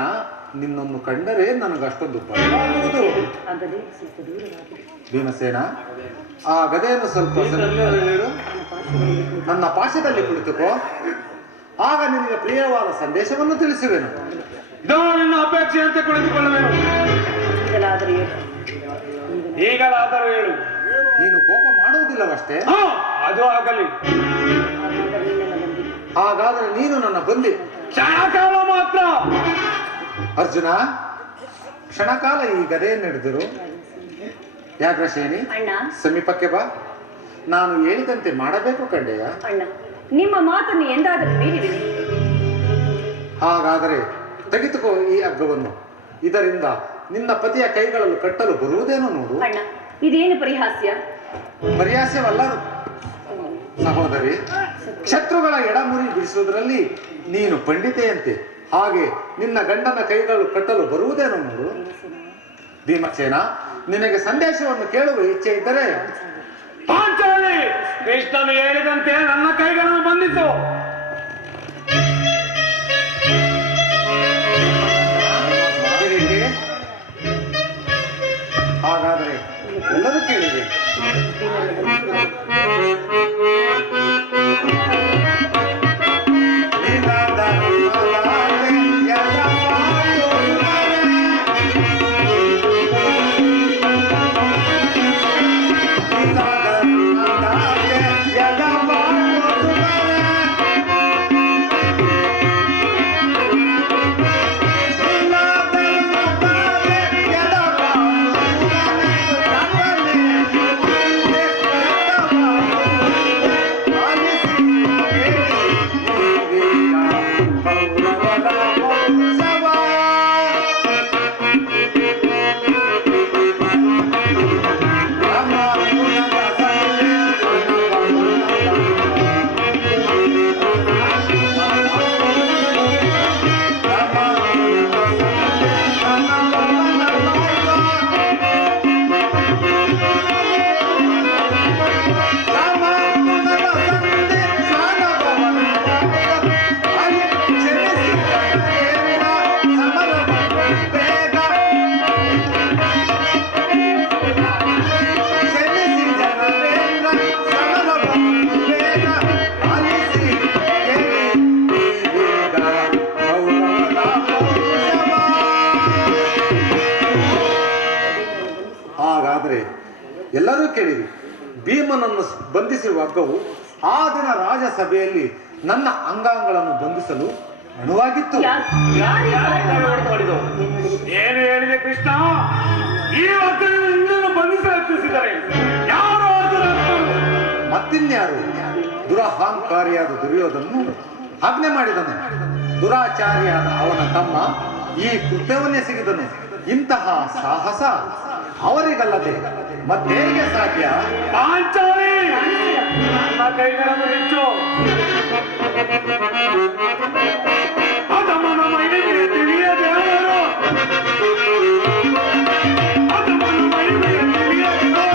ನಿನ್ನನ್ನು ಕಂಡರೆ ನನಗಷ್ಟೊಂದು ಭಯವಾಗುವುದು. ಭೀಮಸೇನ, ಆ ಗದೆಯನ್ನು ಸ್ವಲ್ಪ ಇಡು. ನನ್ನ ಪಾಶದಲ್ಲಿ ಕುಳಿತುಕೋ. ಆಗ ನಿನಗೆ ಪ್ರಿಯವಾದ ಸಂದೇಶವನ್ನು ತಿಳಿಸುವೆನು. ಇದೋ ನಿನ್ನ ಅಪೇಕ್ಷೆಯಂತೆ ಕುಳಿತುಕೊಳ್ಳುವೆನು. ಈಗಲಾದರೂ ಈಗಲಾದರೂ ಹೇಳು. ನೀನು ಕೋಪ ಮಾಡುವುದಿಲ್ಲವಷ್ಟೇ? ಹಾ, ಅದು ಆಗಲಿ. ಹಾಗಾದ್ರೆ ನೀನು ನನ್ನ ಬಂದಿ. ಕ್ಷಣಕಾಲ ಮಾತ್ರ. ಅರ್ಜುನ, ಕ್ಷಣಕಾಲ ಈ ಗದೆಯನ್ನು ಹಿಡಿದಿರು. ಯಾಗ್ರಸೇನಿ, ಅಣ್ಣ ಸಮೀಪಕ್ಕೆ ಬಾ. ನಾನು ಹೇಳಿದಂತೆ ಮಾಡಬೇಕು ಕಂಡೆಯ. ಅಣ್ಣ, ನಿಮ್ಮ ಮಾತನ್ನು ಎಂದಾದರೂ ಮೀರಿವಿದೆ. ಹಾಗಾದರೆ ತೆಗೆದುಕೋ ಈ ಹಗ್ಗವನ್ನು. ಇದರಿಂದ ನಿನ್ನ ಪತಿಯ ಕೈಗಳನ್ನು ಕಟ್ಟಲು ಬರುವುದೇನೋ ನೋಡು. ಅಣ್ಣ, ಇದೇನು ಪರಿಹಾಸ್ಯ? ಪರಿಹಾಸ್ಯವಲ್ಲ ಸಹೋದರಿ. ಶತ್ರುಗಳ ಎಡಮುರಿ ಬಿಡಿಸುವುದರಲ್ಲಿ ನೀನು ಪಂಡಿತೆಯಂತೆ. ಹಾಗೆ ನಿನ್ನ ಗಂಡನ ಕೈಗಳು ಕಟ್ಟಲು ಬರುವುದೇನೋ ನೋಡು. ಭೀಮಸೇನ, ನಿನಗೆ ಸಂದೇಶವನ್ನು ಕೇಳುವ ಇಚ್ಛೆ ಇದ್ದರೆ ಪಾಂಚಾಲಿ, ಕೃಷ್ಣನು ಹೇಳಿದಂತೆ ನನ್ನ ಕೈಗಳನ್ನು ಬಂಧಿಸು. ಹಾಗಾದರೆ ಎಲ್ಲರೂ ಕೇಳಿದೆ. ಎಲ್ಲರೂ ಕೇಳಿರಿ. ಭೀಮನನ್ನು ಬಂಧಿಸಿರುವ ಹಗ್ಗವು ಆ ದಿನ ರಾಜಸಭೆಯಲ್ಲಿ ನನ್ನ ಅಂಗಾಂಗಗಳನ್ನು ಬಂಧಿಸಲು ಅನುವಾಗಿತ್ತು. ಏನು ಹೇಳಿದೆ ಕೃಷ್ಣ? ಈ ಹಗ್ಗವನ್ನು ಬಂಧಿಸಲು ಯತ್ನಿಸಿದರೆ ಯಾರು? ಮತ್ತಿನ್ಯಾರು? ದುರಹಂಕಾರಿಯಾದ ದುರ್ಯೋಧನನು ಆಜ್ಞೆ ಮಾಡಿದನು. ದುರಾಚಾರಿಯಾದ ಅವನ ತಮ್ಮ ಈ ಕೃತ್ಯವನ್ನೇ ಸಿಗಿದನು. ಇಂತಹ ಸಾಹಸ ಅವರಿಗಲ್ಲದೆ ಮತ್ತೇಗೆ ಸಾಧ್ಯ? ಪಾಂಚಾಲಿ, ನನ್ನ ಕೈಗಳನ್ನು ಬಿಚ್ಚು. ಅದಮ್ಮನ ಮಹಿಮೆಗೆ ತಿಳಿಯದೆ ಅವರು, ಅದಮ್ಮನ ಮಹಿಮೆಗೆ ತಿಳಿಯದೆ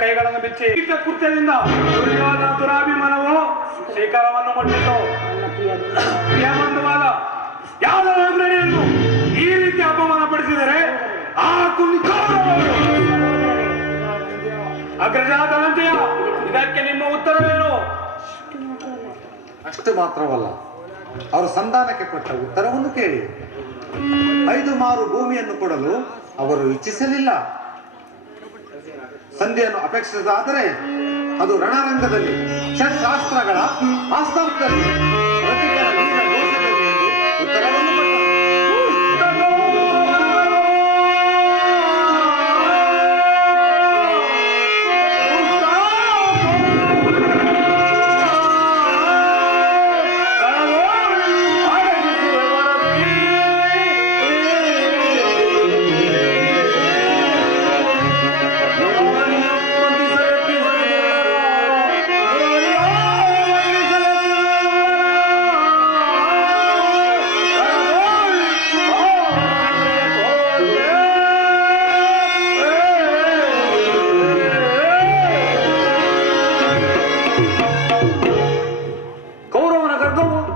ಕೈಗಳನ್ನು ಬಿಚ್ಚಿ ಕೃತ್ಯದಿಂದ ದುರ್ಯೋಧನ ದುರಾಭಿಮಾನವು ಶಿಖರವನ್ನು ಮುಟ್ಟಿತು. ಪ್ರಿಯಬಂಧುವಾದ ಯಾದವರನ್ನು ಈ ರೀತಿ ಅಪಮಾನ ಪಡಿಸಿದರೆ ಆ ಅಗ್ರಜಾತನಂತೆಯ ಇದಕ್ಕೆ ನಿಮ್ಮ ಉತ್ತರವೇನು? ಅಷ್ಟು ಮಾತ್ರವಲ್ಲ, ಅವರು ಸಂಧಾನಕ್ಕೆ ಕೊಟ್ಟ ಉತ್ತರವನ್ನು ಕೇಳಿ 5 ಮಾರು ಭೂಮಿಯನ್ನು ಕೊಡಲು ಅವರು ಇಚ್ಛಿಸಲಿಲ್ಲ. ಸಂಧಿಯನ್ನು ಅಪೇಕ್ಷಿಸಿದಾದರೆ ಅದು ರಣರಂಗದಲ್ಲಿ ಶಸ್ತ್ರಾಸ್ತ್ರಗಳ ಆಸ್ಥಾನದಲ್ಲಿ ಪ್ರತಿಗಳ ವೀರ ಘೋಷದಲ್ಲಿ ಎಂದು ಉತ್ತರವನ್ನು ಕೊಟ್ಟರು.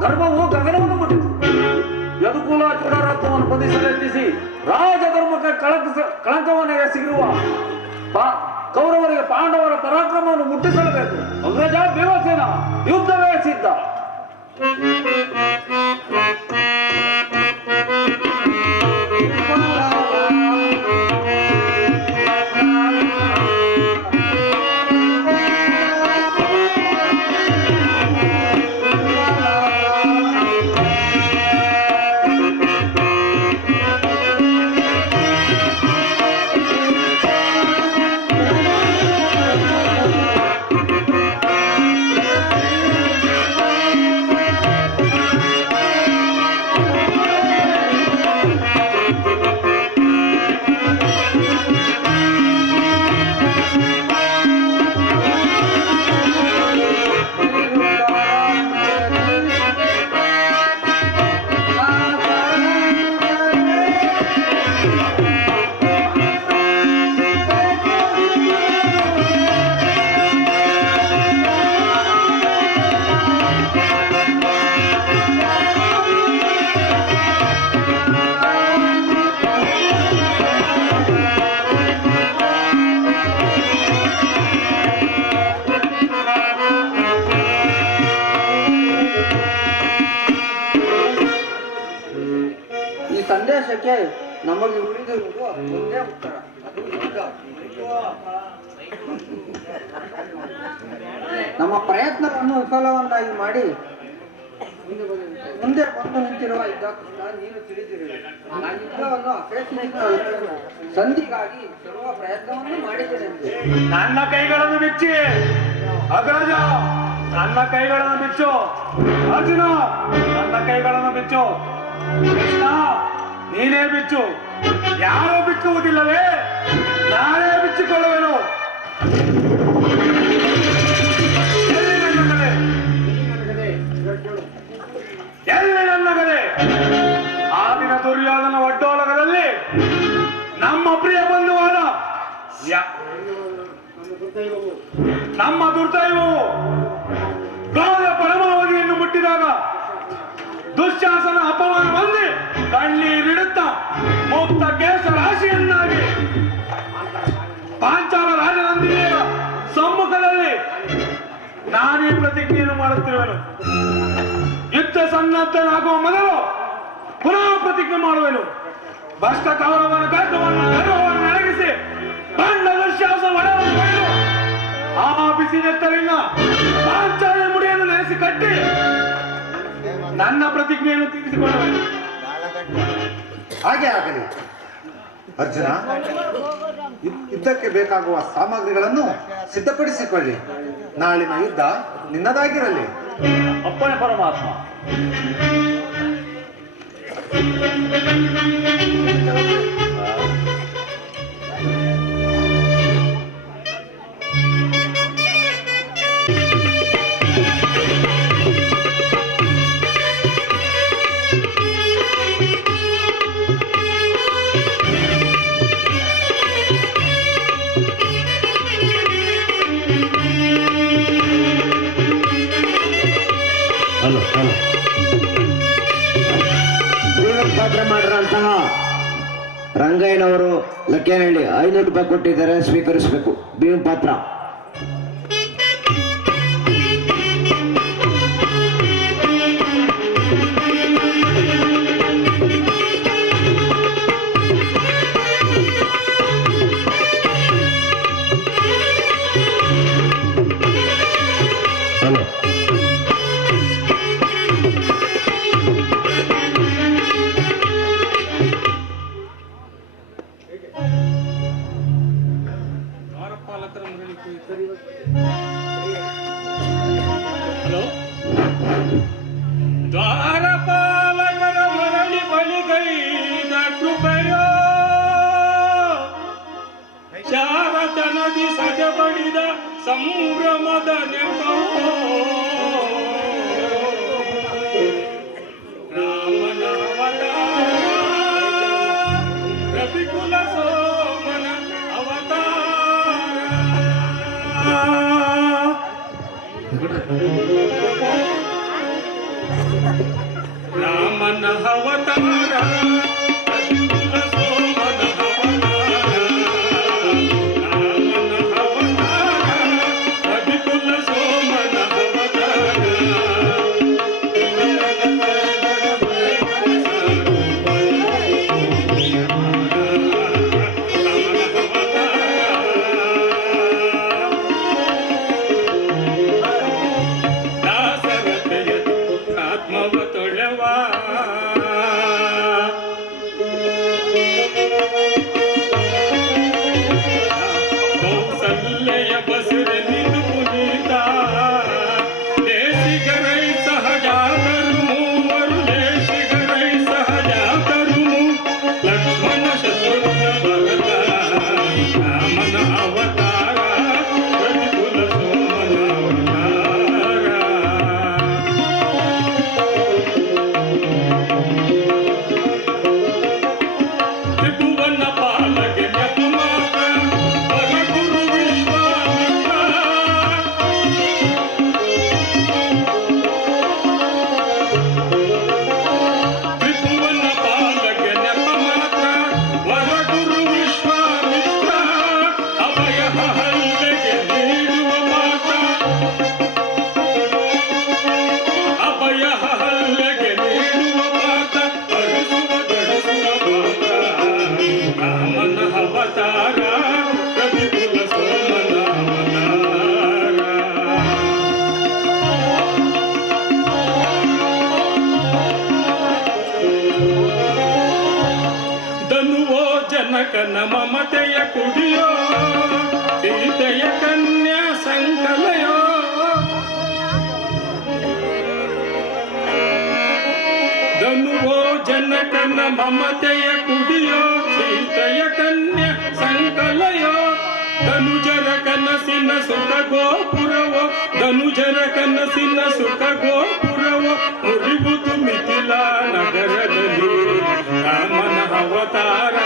ಗರ್ಭವು ಗಗನವನ್ನು ಮುಟ್ಟಿತು. ಯದುಕುಲ ಚೂಡಾರತ್ವವನ್ನು ಬಂಧಿಸಲೆತ್ತಿಸಿ ರಾಜಧರ್ಮಕ್ಕೆ ಕಳಂಕವನ್ನು ಎಸಗಿರುವ ಕೌರವರಿಗೆ ಪಾಂಡವರ ಪರಾಕ್ರಮವನ್ನು ಮುಟ್ಟಿಸಲೇಬೇಕು. ಅಗ್ರಜ ಭೀಮಸೇನ ಯುದ್ಧವೇ ಸಿದ್ಧ. ಸಂದೇಶಕ್ಕೆ ನಮಗೆ ಉಳಿದಿರುವುದು ಒಂದೇ ಉತ್ತರ, ಅದು ಯುದ್ಧ. ನಮ್ಮ ಪ್ರಯತ್ನವನ್ನು ವಿಫಲವನ್ನಾಗಿ ಮಾಡಿ ಮುಂದೆ ಬಂದು ನಿಂತಿರುವ ಕೃಷ್ಣ ನೀನು ತಿಳಿದಿರುವೆ. ಆ ಯುದ್ಧವನ್ನು ಅಪೇಕ್ಷಿಸಿದ ಸಂಧಿಗಾಗಿ ಸರ್ವ ಪ್ರಯತ್ನವನ್ನು ಮಾಡಿದ್ದೇನೆ. ನನ್ನ ಕೈಗಳನ್ನು ಬಿಚ್ಚಿ ಅಗ್ರಜ, ನನ್ನ ಕೈಗಳನ್ನು ಬಿಚ್ಚು. ಅರ್ಜುನ, ನನ್ನ ಕೈಗಳನ್ನು ಬಿಚ್ಚು. ಕೃಷ್ಣ, ನೀನೇ ಬಿಚ್ಚು. ಯಾರೋ ಬಿಚ್ಚುವುದಿಲ್ಲವೇ? ನಾನೇ ಬಿಚ್ಚಿಕೊಳ್ಳುವೆನು. ಎಲ್ಲಿ ನನ್ನ ಗದೆ? ಆ ದಿನ ದುರ್ಯೋಧನ ಒಡ್ಡೋಲಗದಲ್ಲಿ ನಮ್ಮ ಪ್ರಿಯ ಬಂಧುವಾದ ನಮ್ಮ ದುರ್ದೈವವು ಕ್ರೋಧ ಪರಮಾವಧಿಯನ್ನು ಮುಟ್ಟಿದಾಗ ದುಶ್ಯಾಸನ ಅಪಮಾನ ಬಂದು ಕಣ್ಣೀರಿಡುತ್ತ ಮುಕ್ತ ಕೇಶ ರಾಶಿಯನ್ನಾಗಿ ಪಾಂಚಾಲ ರಾಜನಂದಿನಿಯ ಸಮ್ಮುಖದಲ್ಲಿ ನಾನೇ ಪ್ರತಿಜ್ಞೆಯನ್ನು ಮಾಡುತ್ತಿರುವೆನು. ಯುದ್ಧ ಸನ್ನದ್ಧನಾಗುವ ಮೊದಲು ಪುನಃ ಪ್ರತಿಜ್ಞೆ ಮಾಡುವೆನು. ಭ್ರಷ್ಟ ಕೌರವನ ಗರ್ವವನ್ನು ಅಡಗಿಸಿ ಬಂಡ ದುಶ್ಯಾಸ ಒಡವನ್ನು ಪಡೆದು ಆ ಬಿಸಿನೆತ್ತಲಿನ ಪಾಂಚಾಲ ಮುಡಿಯನ್ನು ನೆನೆಸಿ ಕಟ್ಟಿ ನನ್ನ ಪ್ರತಿಜ್ಞೆಯನ್ನು ತೀರಿಸಿಕೊಳ್ಳುವೆನು. ಹಾಗೆ ಆಗಲಿ ಅರ್ಜುನ. ಯುದ್ಧಕ್ಕೆ ಬೇಕಾಗುವ ಸಾಮಗ್ರಿಗಳನ್ನು ಸಿದ್ಧಪಡಿಸಿಕೊಳ್ಳಿ. ನಾಳಿನ ಯುದ್ಧ ನಿನ್ನದಾಗಿರಲಿ. ಅಪ್ಪಣೆ ಪರಮಾತ್ಮ. ಪಾತ್ರ ಮಾಡಿರೋಂತಹ ರಂಗಯ್ಯನವರು ಲಕ್ಕೇನಹಳ್ಳಿ 500 ರೂಪಾಯಿ ಕೊಟ್ಟಿದ್ದಾರೆ, ಸ್ವೀಕರಿಸಬೇಕು. ಭೀಮ್ ಪಾತ್ರ. ದ್ವಾರಪಾಲಕರ ಮರಳಿ ಬಲಿಗೈದ ಕೃಪೆಯ ಶಾರದನದಿ ಸಜಬಡಿದ ಸಂಭ್ರಮದ ನೆಪವೋ ರಾಮನಾಮದ ರವಿಕುಲ ಸೋಮನ ಅವತಾರ. ರಾಮನ ಅವತಾರ ರವಿಕುಲ ಸೋಮನ ಅವತಾರ ರಾಮನ ಅವತಾರ ರವಿಕುಲ ಸೋಮನ ಅವತಾರ ಕೌಸಲ್ಯ ಬಸರೆ ನಿದು ಪುನೀತ ದೇಶಿಗರೈ ಸಹಜಾತರು ಮೂವರು ದೇಶಿಗರೈ ಸಹಜಾತರು ಲಕ್ಷ್ಮಣ ಶತ್ರುಘ್ನ ಭರತ ರಾಮನ ಅವತಾರ ರವಿಕುಲ ಸೋಮನ ಅವತಾರ ತ್ರಿಭುವನ ಪಾಲಕ ಜಪಮಾತ ಪರಗುರು ವಿಶ್ವಾಮಿತ್ರ ತ್ರಿಭುವನ ಪಾಲಕ ಜಪಮಾತ್ರ ವರಗುರು ವಿಶ್ವಾಮಿತ್ರ ಅಭಯ ಹಲ್ಲೆಗೆ ನೀಡುವ ಮಾತ ಅಭಯ ಹಲ್ಲೆಗೆ ನೀಡುವ ಮಾತ ಹರಿಸುವ ಧರಿಸುವ ಮಾತ ರಾಮನ ಅವತಾರ ರವಿಕುಲ ಸೋಮನ ಅವತಾರ ಧನುವೋ ಜನಕನ ಮಮತೆಯ ಕುಡಿಯೋ ಸೀತೆಯ ಕನ್ಯಾ ಸಂಕಲಯೋ ಧನುವೋ ಜನಕನ ಮಮತೆಯ ಕುಡಿಯೋ ಸೀತೆಯ ಕನ್ಯಾ ಸಂಕಲಯೋ ಧನುಜರ ಕನಸಿನ ಸುಖ ಗೋಪುರವೋ ಧನುಜರ ಕನಸಿನ ಸುಖ ಗೋಪುರವೋ ಮುರಿಬುದು ಮಿಥಿಲಾ ನಗರದಲ್ಲಿ ರಾಮನ ಅವತಾರ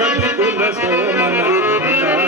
ರವಿಕುಲ ಸೋಮನ ಅವತಾರ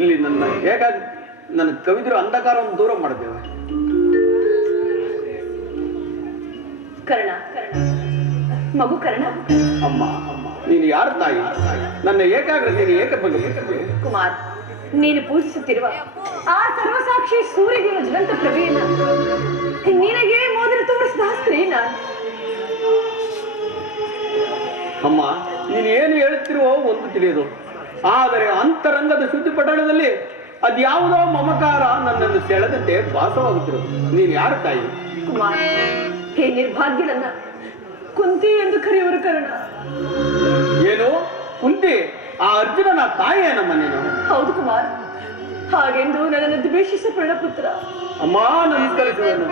ಇಲ್ಲಿ ನನ್ನ ಹೇಗಾಗಿ ನನ್ನ ಕವಿದ್ರು ಅಂಧಕಾರವನ್ನು ದೂರ ಮಾಡಿದ್ದೇವೆ. ಕರ್ಣ, ಮಗು ಕರ್ಣ. ಅಮ್ಮ, ನೀನು ಯಾರ ತಾಯಿ? ನನ್ನ ಏಕಾಗ್ರತೆಗೆ ಏಕೆ ಬಂದಿದೆ? ಕುಮಾರ್, ನೀನು ಪೂಜಿಸುತ್ತಿರುವ ಆ ಸರ್ವಸಾಕ್ಷಿ ಸೂರ್ಯದೇವ ಜ್ವಲಂತ ಪ್ರಭೆಯನ್ನ ನಿನಗೆ ಮೊದಲು ತೋರಿಸಿದ ಸ್ತ್ರೀ ನಾನು. ಅಮ್ಮ, ನೀನು ಏನು ಹೇಳ್ತಿರುವೋ ಒಂದು ತಿಳಿಯೋದು, ಆದರೆ ಅಂತರಂಗದ ಶುದ್ಧಿ ಪಟ್ಟಣದಲ್ಲಿ ಅದ್ಯಾವುದೋ ಮಮಕಾರ ನನ್ನನ್ನು ಸೆಳೆದಂತೆ ಭಾಸವಾಗುತ್ತಿರೋದು. ನೀನು ಯಾರು ತಾಯಿ? ಕುಮಾರ್, ಹೇ ನಿರ್ಭಾಗ್ಯರನ್ನ ಕುಂತಿ ಎಂದು ಕರೆಯುವರು ಕರ್ಣ. ಏನು ಕುಂತಿ? ಆ ಅರ್ಜುನನ ತಾಯಿಯೇನಮ್ಮ ನೀನು? ಹೌದು ಕುಮಾರ್, ಹಾಗೆಂದು ನನ್ನನ್ನು ದ್ವೇಷಿಸಬೇಡ ಪುತ್ರ. ಅಮ್ಮ, ನಮಸ್ಕರಿಸುವೆನು.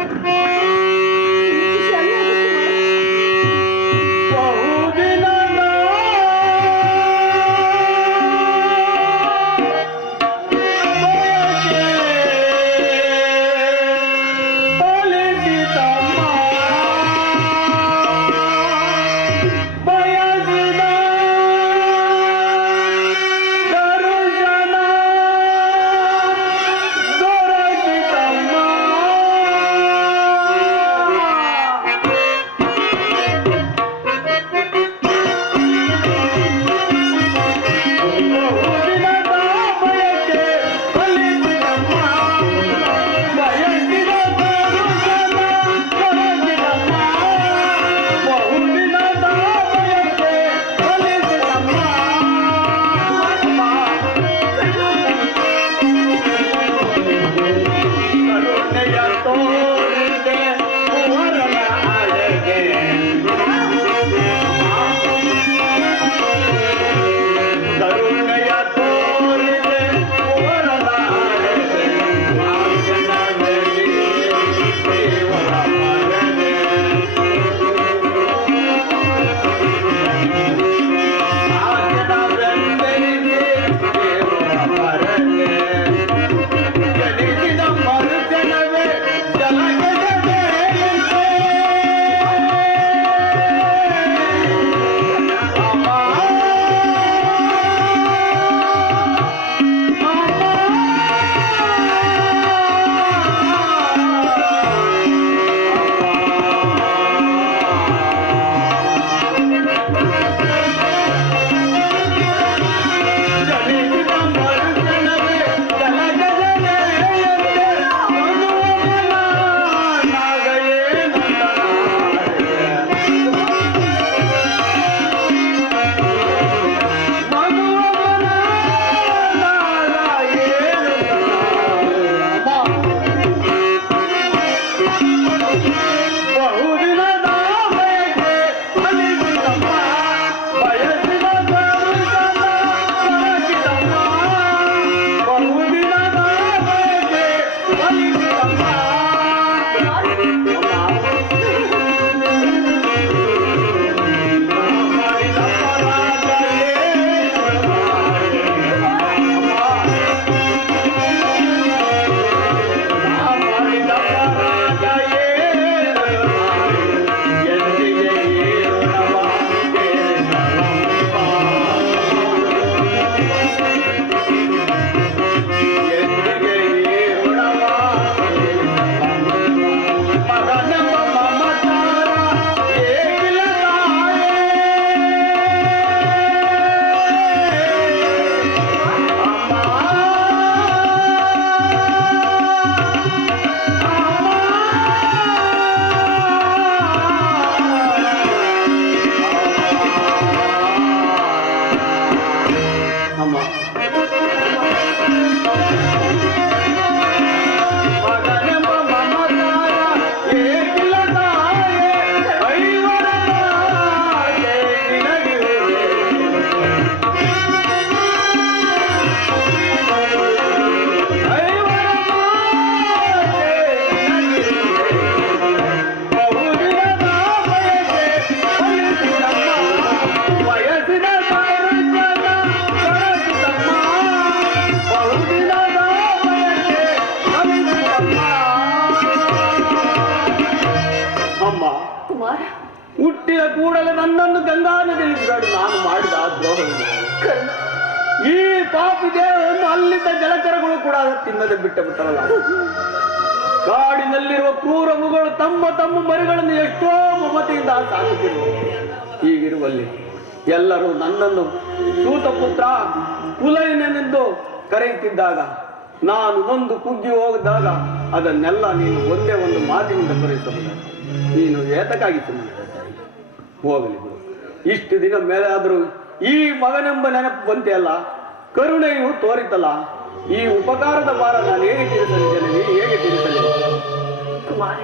ಹುಟ್ಟಿದ ಕೂಡಲೇ ನನ್ನನ್ನು ಗಂಗಾ ನದಿಯಲ್ಲಿ ಬಿಡಾಡಿ ನಾನು ಮಾಡಿದ ದ್ರೋಹವನ್ನು ಈ ಪಾಪಿ ದೇಹವನ್ನು ಅಲ್ಲಿದ್ದ ಜಲಚರಗಳು ಕೂಡ ತಿನ್ನದೆ ಬಿಟ್ಟಲ್ಲ. ಕಾಡಿನಲ್ಲಿರುವ ಕ್ರೂರ ಮೃಗಗಳು ತಮ್ಮ ತಮ್ಮ ಮರಿಗಳನ್ನು ಎಷ್ಟೋ ಮಮತೆಯಿಂದ ಸಾಕುತ್ತಿರುವರು. ಹೀಗಿರುವಲ್ಲಿ ಎಲ್ಲರೂ ನನ್ನನ್ನು ಸೂತಪುತ್ರ ಕುಲೈನೆಂದು ಕರೆಯುತ್ತಿದ್ದಾಗ ನಾನು ಒಂದು ಕುಗ್ಗಿ ಹೋಗಿದಾಗ ಅದನ್ನೆಲ್ಲ ನೀನು ಒಂದೇ ಒಂದು ಮಾತಿನಿಂದ ಕರೆಯಿಸಬಹುದು. ನೀನು ಏತಕ್ಕಾಗಿ ಸುಮ್ಮನೆ ಹೋಗಲಿ ಬಿಡು. ಇಷ್ಟು ದಿನ ಮೇಲೆ ಆದರೂ ಈ ಮಗನೆಂಬ ನೆನಪು ಬಂತೆಯಲ್ಲ, ಕರುಣೆಯು ತೋರಿತಲ್ಲ, ಈ ಉಪಕಾರದ ಭಾರ ನಾನು ಹೇಗೆ ತೀರಿಸಲಿ ಜನನಿ, ಹೇಗೆ ತೀರಿಸಲಿ? ಕುಮಾರ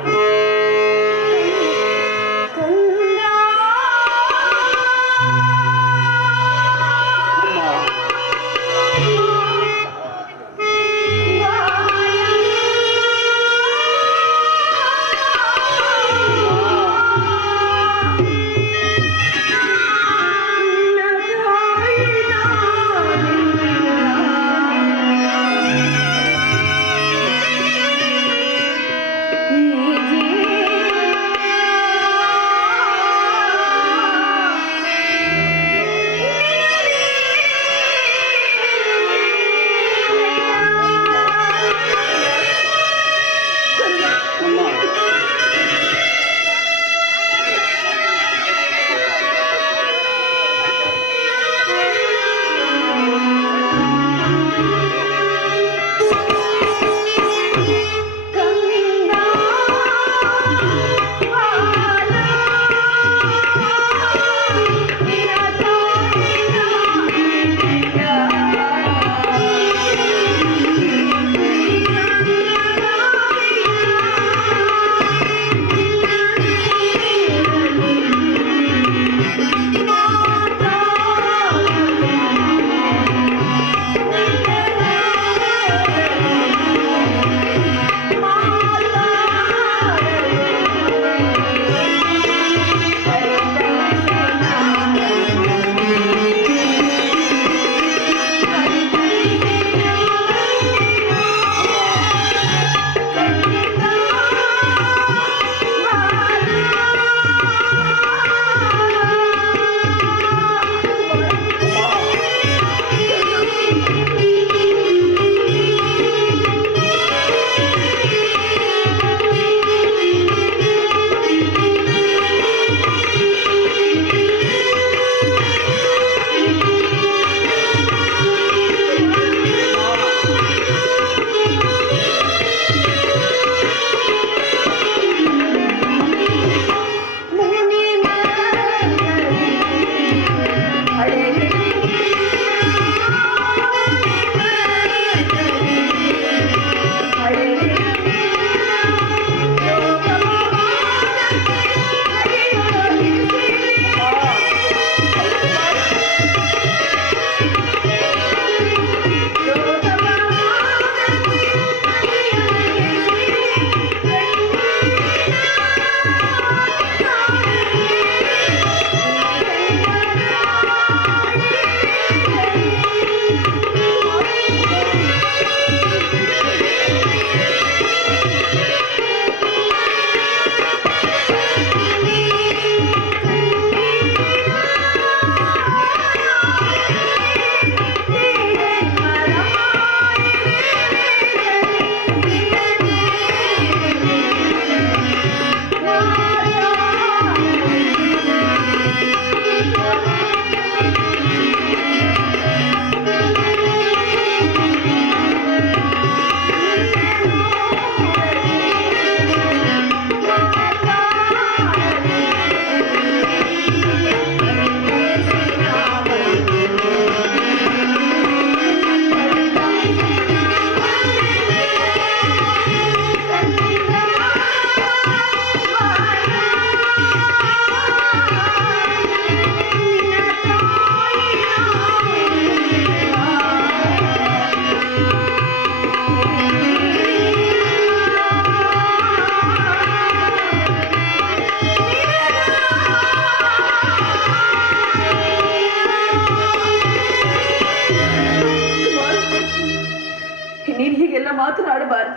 ಮಾತನಾಡಬಾರದು.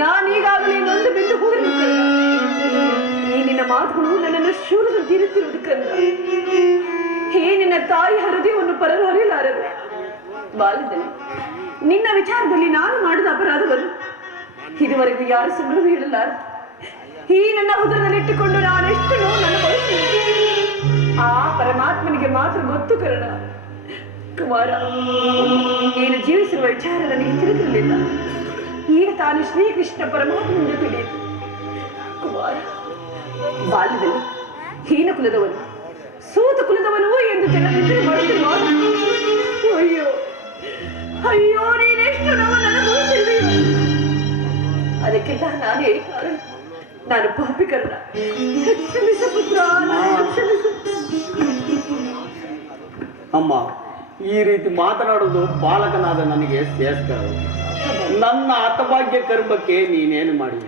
ನಾನೀಗಾಗಲೇ ನೊಂದು ಬಿದ್ದು ಹೋಗಲು ಈ ನಿನ್ನ ಮಾತುಗಳು ನನ್ನನ್ನು ಶೂಲದಲ್ಲಿ ತೀರುತ್ತಿರುವುದು ಕಂದ. ಈ ನಿನ್ನ ತಾಯಿ ಹೃದಯವನ್ನು ಪರರು ಅರಿಯಲಾರರು. ಬಾಲ್ಯದಲ್ಲಿ ನಿನ್ನ ವಿಚಾರದಲ್ಲಿ ನಾನು ಮಾಡಿದ ಅಪರಾಧವನ್ನು ಇದುವರೆಗೂ ಯಾರು ಸುಮ್ಮನೆ ಹೇಳಲಾರದು. ಈ ನನ್ನ ಉದರದಲ್ಲಿಟ್ಟುಕೊಂಡು ನಾನೆಷ್ಟು ನೋವು ನನ್ನ ಬರುತ್ತೇನೆ ಆ ಪರಮಾತ್ಮನಿಗೆ ಮಾತ್ರ ಗೊತ್ತು ಕರ್ಣ. ಕುಮಾರ, ನೀನು ಜೀವಿಸಿರುವ ವಿಚಾರ ನನಗೆ ತಿಳಿದಿರಲಿಲ್ಲ. ಈಗ ತಾನು ಶ್ರೀಕೃಷ್ಣ ಪರಮಾತ್ಮನಿಂದ ತಿಳಿಯಿತು. ಕುಮಾರ, ಬಾಲ್ಯದಲ್ಲಿ ಹೀನ ಕುಲದವನು ಸೂತ ಕುಲದವನು ಎಂದು ಜನ ನಿದ್ರೆ ಮಾಡುತ್ತಿರುವಾಗ ಅಯ್ಯೋ ಅಯ್ಯೋ ನೀನೆಷ್ಟು ನೋವನ್ನು ಅನುಭವಿಸಿರುವೆಯೋ. ಅದಕ್ಕೆಲ್ಲ ನಾನೇ ಕಾರಣ. ನಾನು ಪಾಪಿಕರಣ. ಕ್ಷಮಿಸು ಪುತ್ರ, ನನ್ನನ್ನು ಕ್ಷಮಿಸು. ಅಮ್ಮ, ಈ ರೀತಿ ಮಾತನಾಡುವುದು ಬಾಲಕನಾದ ನನಗೆ ಶ್ರೇಷ್ಠ. ನನ್ನ ಹತಭಾಗ್ಯ ಕರ್ಮಕ್ಕೆ ನೀನೇನು ಮಾಡಿ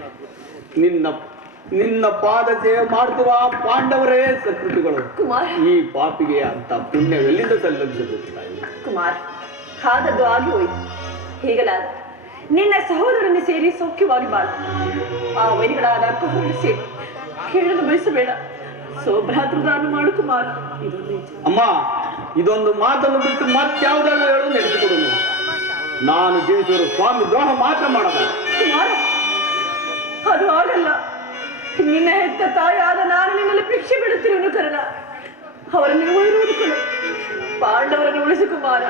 ನಿನ್ನ ಪಾದ ಸೇವೆ ಮಾಡ್ತಿರುವ ಪಾಂಡವರೇ ಸಕೃತಿಗಳು. ಕುಮಾರ್, ಈ ಪಾಪಿಗೆ ಅಂತ ಪುಣ್ಯವೆಲ್ಲಿಂದ ಸಲ್ಲಬಹುದು? ಕುಮಾರ್, ಆದದ್ದು ಆಗಿ ಹೋಯ್ತು. ಹೀಗಲಾದ ನಿನ್ನ ಸಹೋದರನ್ನು ಸೇರಿ ಸೌಖ್ಯವಾಗಿ ಬಾಳ. ಆ ವೈರಿಗಳಾದ ಅಲ್ಕೋಹಾಲ್ ಸೇರಿ ಕೇಳಲು ಬಯಸಬೇಡ. ಸೋಭ್ರಾತೃದಾನ ಮಾಡು ಕುಮಾರ್. ಅಮ್ಮ, ಇದೊಂದು ಮಾತನ್ನು ಬಿಟ್ಟು ಮತ್ಯಾವುದಾದ್ರೂ ಹೇಳು ನಡೆಸಿಕೊಡುನು. ನಾನು ಜೀವಿಸುವ ಸ್ವಾಮಿ ದ್ರೋಹ ಮಾತ್ರ ಮಾಡಲ್ಲ. ಕುಮಾರ, ಅದು ಆಗಲ್ಲ. ನಿನ್ನ ಹೆತ್ತ ತಾಯಾದ ನಾನು ನಿನ್ನಲ್ಲಿ ಭಿಕ್ಷೆ ಬಿಡುತ್ತಿರುವನು ಕರ್ಣ. ಅವರನ್ನು ಉಳಿರುವುದು ಕೊಡು. ಪಾಂಡವರನ್ನು ಉಳಿಸು ಕುಮಾರ.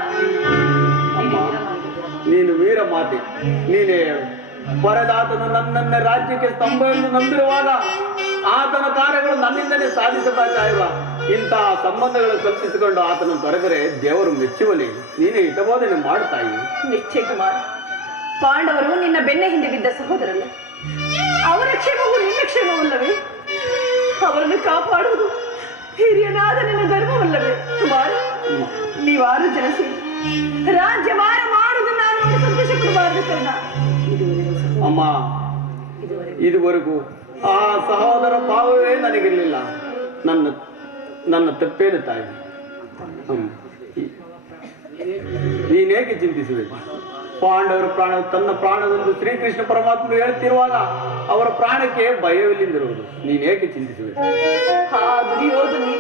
ಅಮ್ಮ, ನೀನು ವೀರ ಮಾತೆ. ನೀನೇ ಪರದಾತನು ನನ್ನನ್ನ ರಾಜ್ಯಕ್ಕೆ ಸ್ತಂಭವನ್ನು ನಂಬಿರುವಾಗ ಆತನ ಕಾರ್ಯಗಳು ನನ್ನಿಂದಲೇ ಸಾಧಿಸಬೇಕಾಗಿರುವ ಇಂತಹ ಸಂಬಂಧಗಳು ಕಲ್ಪಿಸಿಕೊಂಡು ಆತನು ತೊರೆದರೆ ದೇವರು ಮೆಚ್ಚುವಲಿ. ನೀನೇ ಹಿತಬೋಧನೆ ಮಾಡುತ್ತಾಯಿ. ನಿಶ್ಚಯ ಕುಮಾರ. ಪಾಂಡವರು ನಿನ್ನ ಬೆನ್ನ ಹಿಂದೆ ಬಿದ್ದ ಸಹೋದರಲ್ಲ. ಅವರ ಕ್ಷೇಮವು ನಿನ್ನ ಕ್ಷೇಮವಲ್ಲವೇ? ಅವರನ್ನು ಕಾಪಾಡುವುದು ಹಿರಿಯನಾದ ನಿನ್ನ ಧರ್ಮವಲ್ಲವೇ ಕುಮಾರ? ನೀವಾರು ಜನ ಸೇರಿ ರಾಜ್ಯಭಾರ ಮಾಡುವುದು ನಾನು ಸಂತೋಷ ಪಡಬಾರದು ಕರ್ಣ. ಅಮ್ಮ, ಇದುವರೆಗೂ ಆ ಸಹೋದರ ಭಾವವೇ ನನಗಿರಲಿಲ್ಲ. ನನ್ನ ತಪ್ಪೇನು ತಾಯಿ. ನೀನೇಕೆ ಚಿಂತಿಸುವೆ? ಪಾಂಡವರ ಪ್ರಾಣ ತನ್ನ ಪ್ರಾಣವೆಂದು ಶ್ರೀಕೃಷ್ಣ ಪರಮಾತ್ಮ ಹೇಳ್ತಿರುವಾಗ ಅವರ ಪ್ರಾಣಕ್ಕೆ ಭಯವಿಲ್ಲಿಂದಿರುವುದು. ನೀನೇಕೆ ಚಿಂತಿಸುವೆ? ಆ ದುರ್ಯೋಧನಿ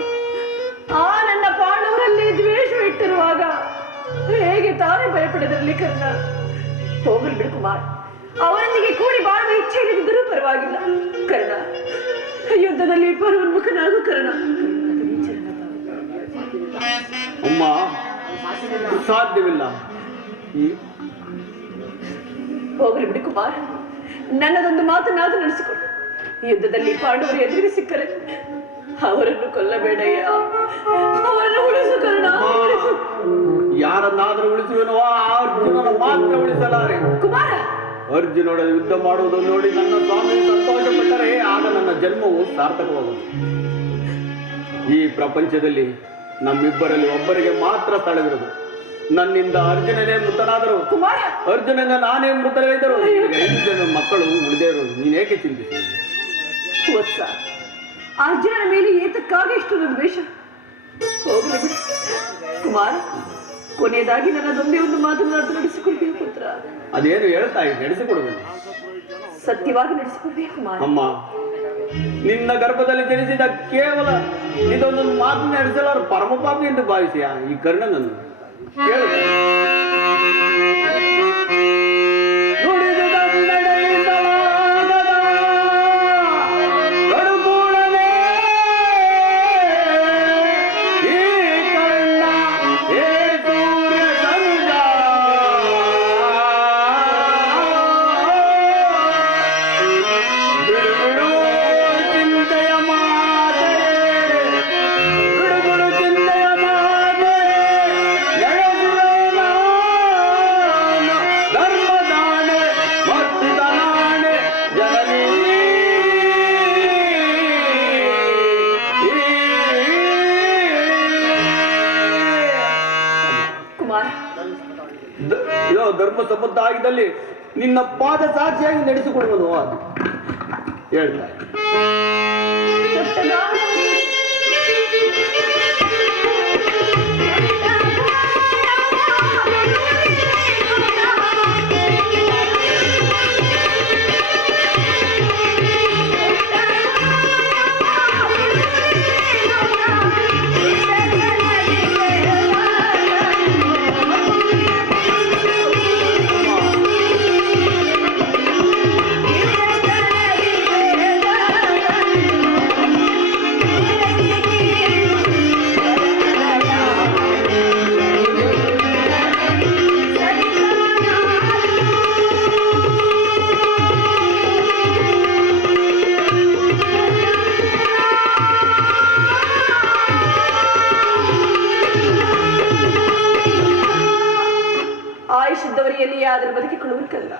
ಆ ನನ್ನ ಪಾಂಡವರಲ್ಲಿ ದ್ವೇಷ ಇಟ್ಟಿರುವಾಗ ಹೇಗೆ ತಾನೇ ಭಯಪಡದಿರಲಿ ಕರ್ಣ? ಹೋಗಲಿ ಬಿಡು ಕುಮಾರ್. ಅವರೊಂದಿಗೆ ಕೂಡಿ ಬಾಳುವ ಇಚ್ಛೆ ಇಲ್ಲದಿದ್ದರೂ ಪರವಾಗಿಲ್ಲ ಕರ್ಣ. ಯುದ್ಧದಲ್ಲಿ ಪರೋನ್ಮುಖನಾಗು ಕರ್ಣ. ಅಮ್ಮ, ಸಾಧ್ಯವಿಲ್ಲ. ಹೋಗಲಿ ಬಿಡು ಕುಮಾರ್. ನನ್ನದೊಂದು ಮಾತನ್ನಾದ್ರೂ ನಡೆಸಿಕೊಡು. ಯುದ್ಧದಲ್ಲಿ ಪಾಂಡವರು ಎದುರಿಗೆ ಸಿಕ್ಕರೆ ಅವರನ್ನು ಕೊಲ್ಲಬೇಡಯ್ಯ. ಅವರನ್ನು ಉಳಿಸು ಕರ್ಣ. ಯಾರನ್ನಾದರೂ ಉಳಿಸುವನೋ ಆ ಅರ್ಜುನನ ಮಾತ್ರ ಉಳಿಸಲಾರೆ. ಕುಮಾರ, ಅರ್ಜುನೊಡ ಯುದ್ಧ ಮಾಡುವುದನ್ನು ನೋಡಿ ನನ್ನ ಸ್ವಾಮಿ ಸಂತೋಷ ಪಟ್ಟರೆ ಆಗ ನನ್ನ ಜನ್ಮವು ಸಾರ್ಥಕವಾಗುವುದು. ಈ ಪ್ರಪಂಚದಲ್ಲಿ ನಮ್ಮಿಬ್ಬರಲ್ಲಿ ಒಬ್ಬರಿಗೆ ಮಾತ್ರ ಸ್ಥಳವಿರುವುದು. ನನ್ನಿಂದ ಅರ್ಜುನನೇ ಮೃತನಾದರು, ಕುಮಾರ, ಅರ್ಜುನನ ನಾನೇ ಮೃತರಾಗಿದ್ದರು. 5 ಜನ ಮಕ್ಕಳು ಉಳಿದೇ ಇರೋದು. ನೀನೇಕೆ ಚಿಂತಿಸಿ? ವತ್ಸ, ಅರ್ಜುನನ ಮೇಲೆ ಏತಕ್ಕಾಗಿ ಇಷ್ಟೊಂದು ದ್ವೇಷ? ಹೋಗಲಿ ಬಿಡು ಕುಮಾರ್. ಕೊನೆಯದಾಗಿ ನನ್ನದೊಂದೇ ಒಂದು ಮಾತನ್ನು ನಡೆಸಿಕೊಡ್ಬೇಕು ಪುತ್ರ. ಅದೇನು ಹೇಳ್ತಾಯಿ? ನಡೆಸಿಕೊಡುವುದು. ಸತ್ಯವಾಗಿ ನಡೆಸಿಕೊಡ್ಬೇಕು ಕುಮಾರ್. ಅಮ್ಮ, ನಿನ್ನ ಗರ್ಭದಲ್ಲಿ ಜನಿಸಿದ ಕೇವಲ ಇದೊಂದು ಮಾತು ನಡೆಸಲಾರ ಪರಮಪಾಪಿ ಎಂದು ಭಾವಿಸಿಯ ಈ ಕರ್ಣನನ್ನು ಕೇಳು. ಧರ್ಮ ಸಂಬಂಧ ಆಗಿದ್ದಲ್ಲಿ ನಿನ್ನ ಪಾದ ಸಾಕ್ಷಿಯಾಗಿ ನಡೆಸಿಕೊಡುವುದು ಅದು ಹೇಳ್ತಾರೆ. ಅದ್ದವರಿಯಲ್ಲಿಯಾದರೂ ಬದುಕಿಕೊಳ್ಳುವುದಕ್ಕಲ್ಲ,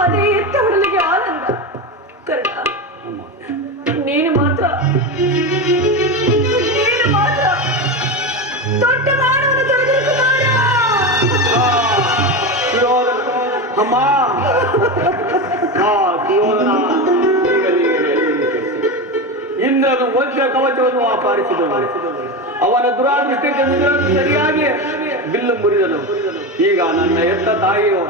ಅದೇ ಎತ್ತ ಹೊಡಲಿಗೆ ಆನಂದ. ಕರ್ಣ, ನೀನು ಮಾತ್ರ ದೊಡ್ಡ ಮಾನವನ ತೊಳೆದರು ಕುಮಾರ. ಅಮ್ಮ ಇಂದ್ರನು ವಜ್ರ ಕವಚವನ್ನು ಅಪಹರಿಸಿದನು. ಅವನ ದುರಾದೃಷ್ಟಕ್ಕೆ ಸರಿಯಾಗಿ ಬಿಲ್ಲು ಮುರಿದನು. ಈಗ ನನ್ನ ಹೆತ್ತ ತಾಯಿಯು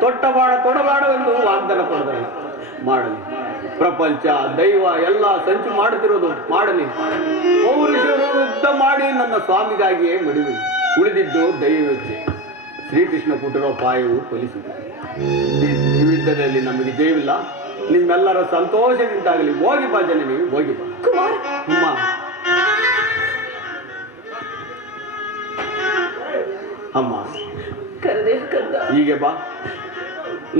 ತೊಡಬಾಡವೆಂದು ವಾಗ್ದಾನ ಪಡೆದನು. ಮಾಡಲಿ, ಪ್ರಪಂಚ ದೈವ ಎಲ್ಲ ಸಂಚು ಮಾಡುತ್ತಿರುವುದು ಮಾಡಲಿ. ಪೌರುಷರು ಯುದ್ಧ ಮಾಡಿ ನನ್ನ ಸ್ವಾಮಿಗಾಗಿಯೇ ಮಡಿವೆ. ಉಳಿದಿದ್ದು ದೈವಕ್ಕೆ ಶ್ರೀಕೃಷ್ಣ ಪುಟರೋಪಾಯವು ಫಲಿಸಿದೆ. ಈ ಯುದ್ಧದಲ್ಲಿ ನಮಗೆ ಜಯವಿಲ್ಲ. ನಿಮ್ಮೆಲ್ಲರ ಸಂತೋಷದಿಂದಾಗಲಿ. ಹೋಗಿ ಬಾ ಜನನಿ, ಹೋಗಿ ಬಾ. ಅಮ್ಮ, ಅಮ್ಮ ಹೀಗೆ ಬಾ.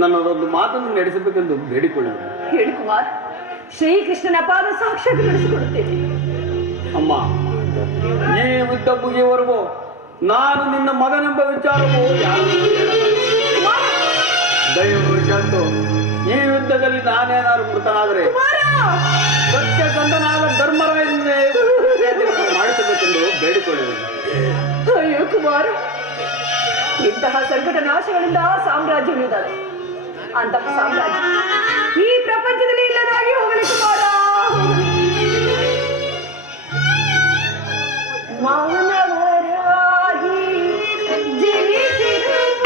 ನನ್ನದೊಂದು ಮಾತನ್ನು ನಡೆಸಬೇಕೆಂದು ಬೇಡಿಕೊಳ್ಳುವೆ. ಹೇಳಿ ಕುಮಾರ್, ಶ್ರೀಕೃಷ್ಣನ ಪಾದ ಸಾಕ್ಷಾತ್ ನಡೆಸಿಕೊಡುತ್ತೇನೆ. ಅಮ್ಮ, ಈ ಯುದ್ಧ ಮುಗಿಯುವವರೆಗೂ ನಾನು ನಿನ್ನ ಮಗನೆಂಬ ವಿಚಾರವು ದಯವಿಟ್ಟು ಈ ಯುದ್ಧದಲ್ಲಿ ನಾನೇನಾದ್ರು ಮೃತನಾದರೆ ಸತ್ಯಸಂಧನಾದ ಧರ್ಮರಾಯನ್ನೇ ಮಾಡಿಸಬೇಕೆಂದು ಬೇಡಿಕೊಳ್ಳುವೆ. ಅಯ್ಯೋ ಕುಮಾರ, ಇಂತಹ ಸಂಕಟ ನಾಶಗಳಿಂದ ಸಾಮ್ರಾಜ್ಯವಿದ್ದಾರೆ. ಅಂತಹ ಸಾಮ್ರಾಜ್ಯ ಈ ಪ್ರಪಂಚದಲ್ಲಿ ಇಲ್ಲದಾಗಿ ಹೋಗಲಿ ಕುಮಾರ. ಮಾನವರಾಗಿ ಜನಿಸಿರುವ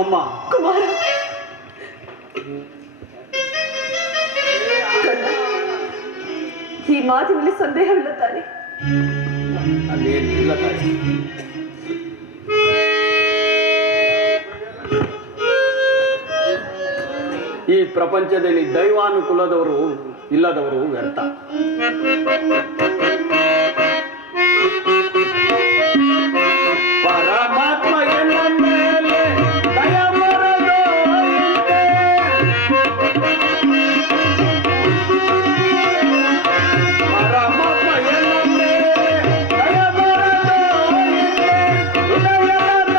ಅಮ್ಮ ಕುಮಾರ, ಈ ಮಾತಿನಲ್ಲಿ ಸಂದೇಹವಿಲ್ಲ ತಾನೆ? ಅಲ್ಲೇನಿಲ್ಲ ತಾಯಿ. ಈ ಪ್ರಪಂಚದಲ್ಲಿ ದೈವಾನುಕೂಲದವರು ಇಲ್ಲದವರು ವ್ಯರ್ಥ. ಪರಮಾತ್ಮ ಎನ್ನ ಮೇಲೆ ದಯ ಬರಲು ಪರಮಾತ್ಮ ಎನ್ನ ಮೇಲೆ ದಯ ಬರಲು ಹೃದಯದ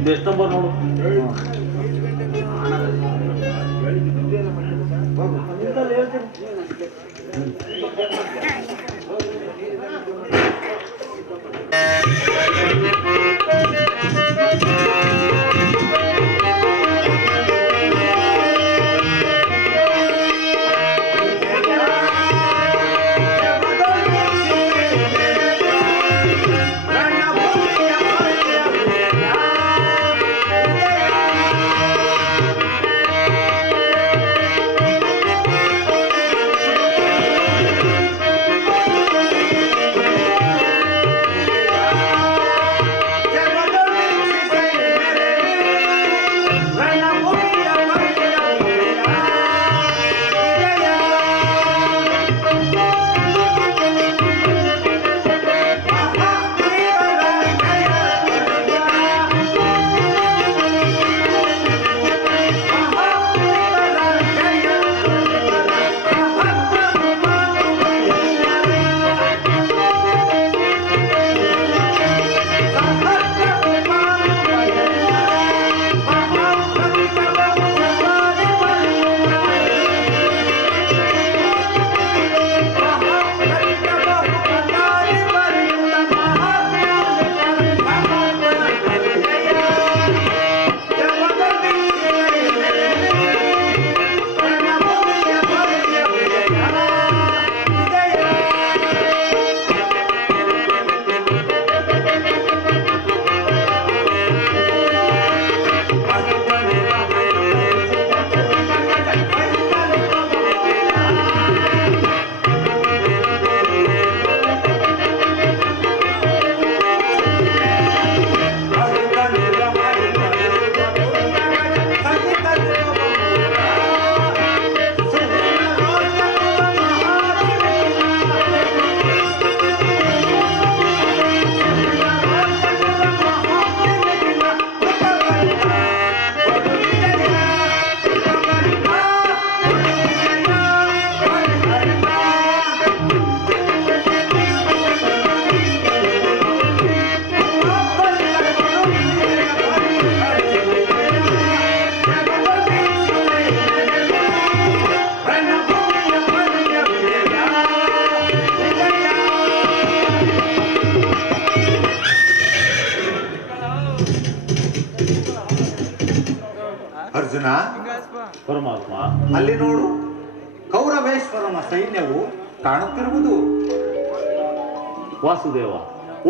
ಇದೆಷ್ಟು ನಂಬರ್ ನೋಡು. ಅರ್ಜುನ, ಪರಮಾತ್ಮ, ಅಲ್ಲಿ ನೋಡು, ಕೌರವೇಶ್ವರನ ಸೈನ್ಯವು ಕಾಣುತ್ತಿರುವುದು. ವಾಸುದೇವ,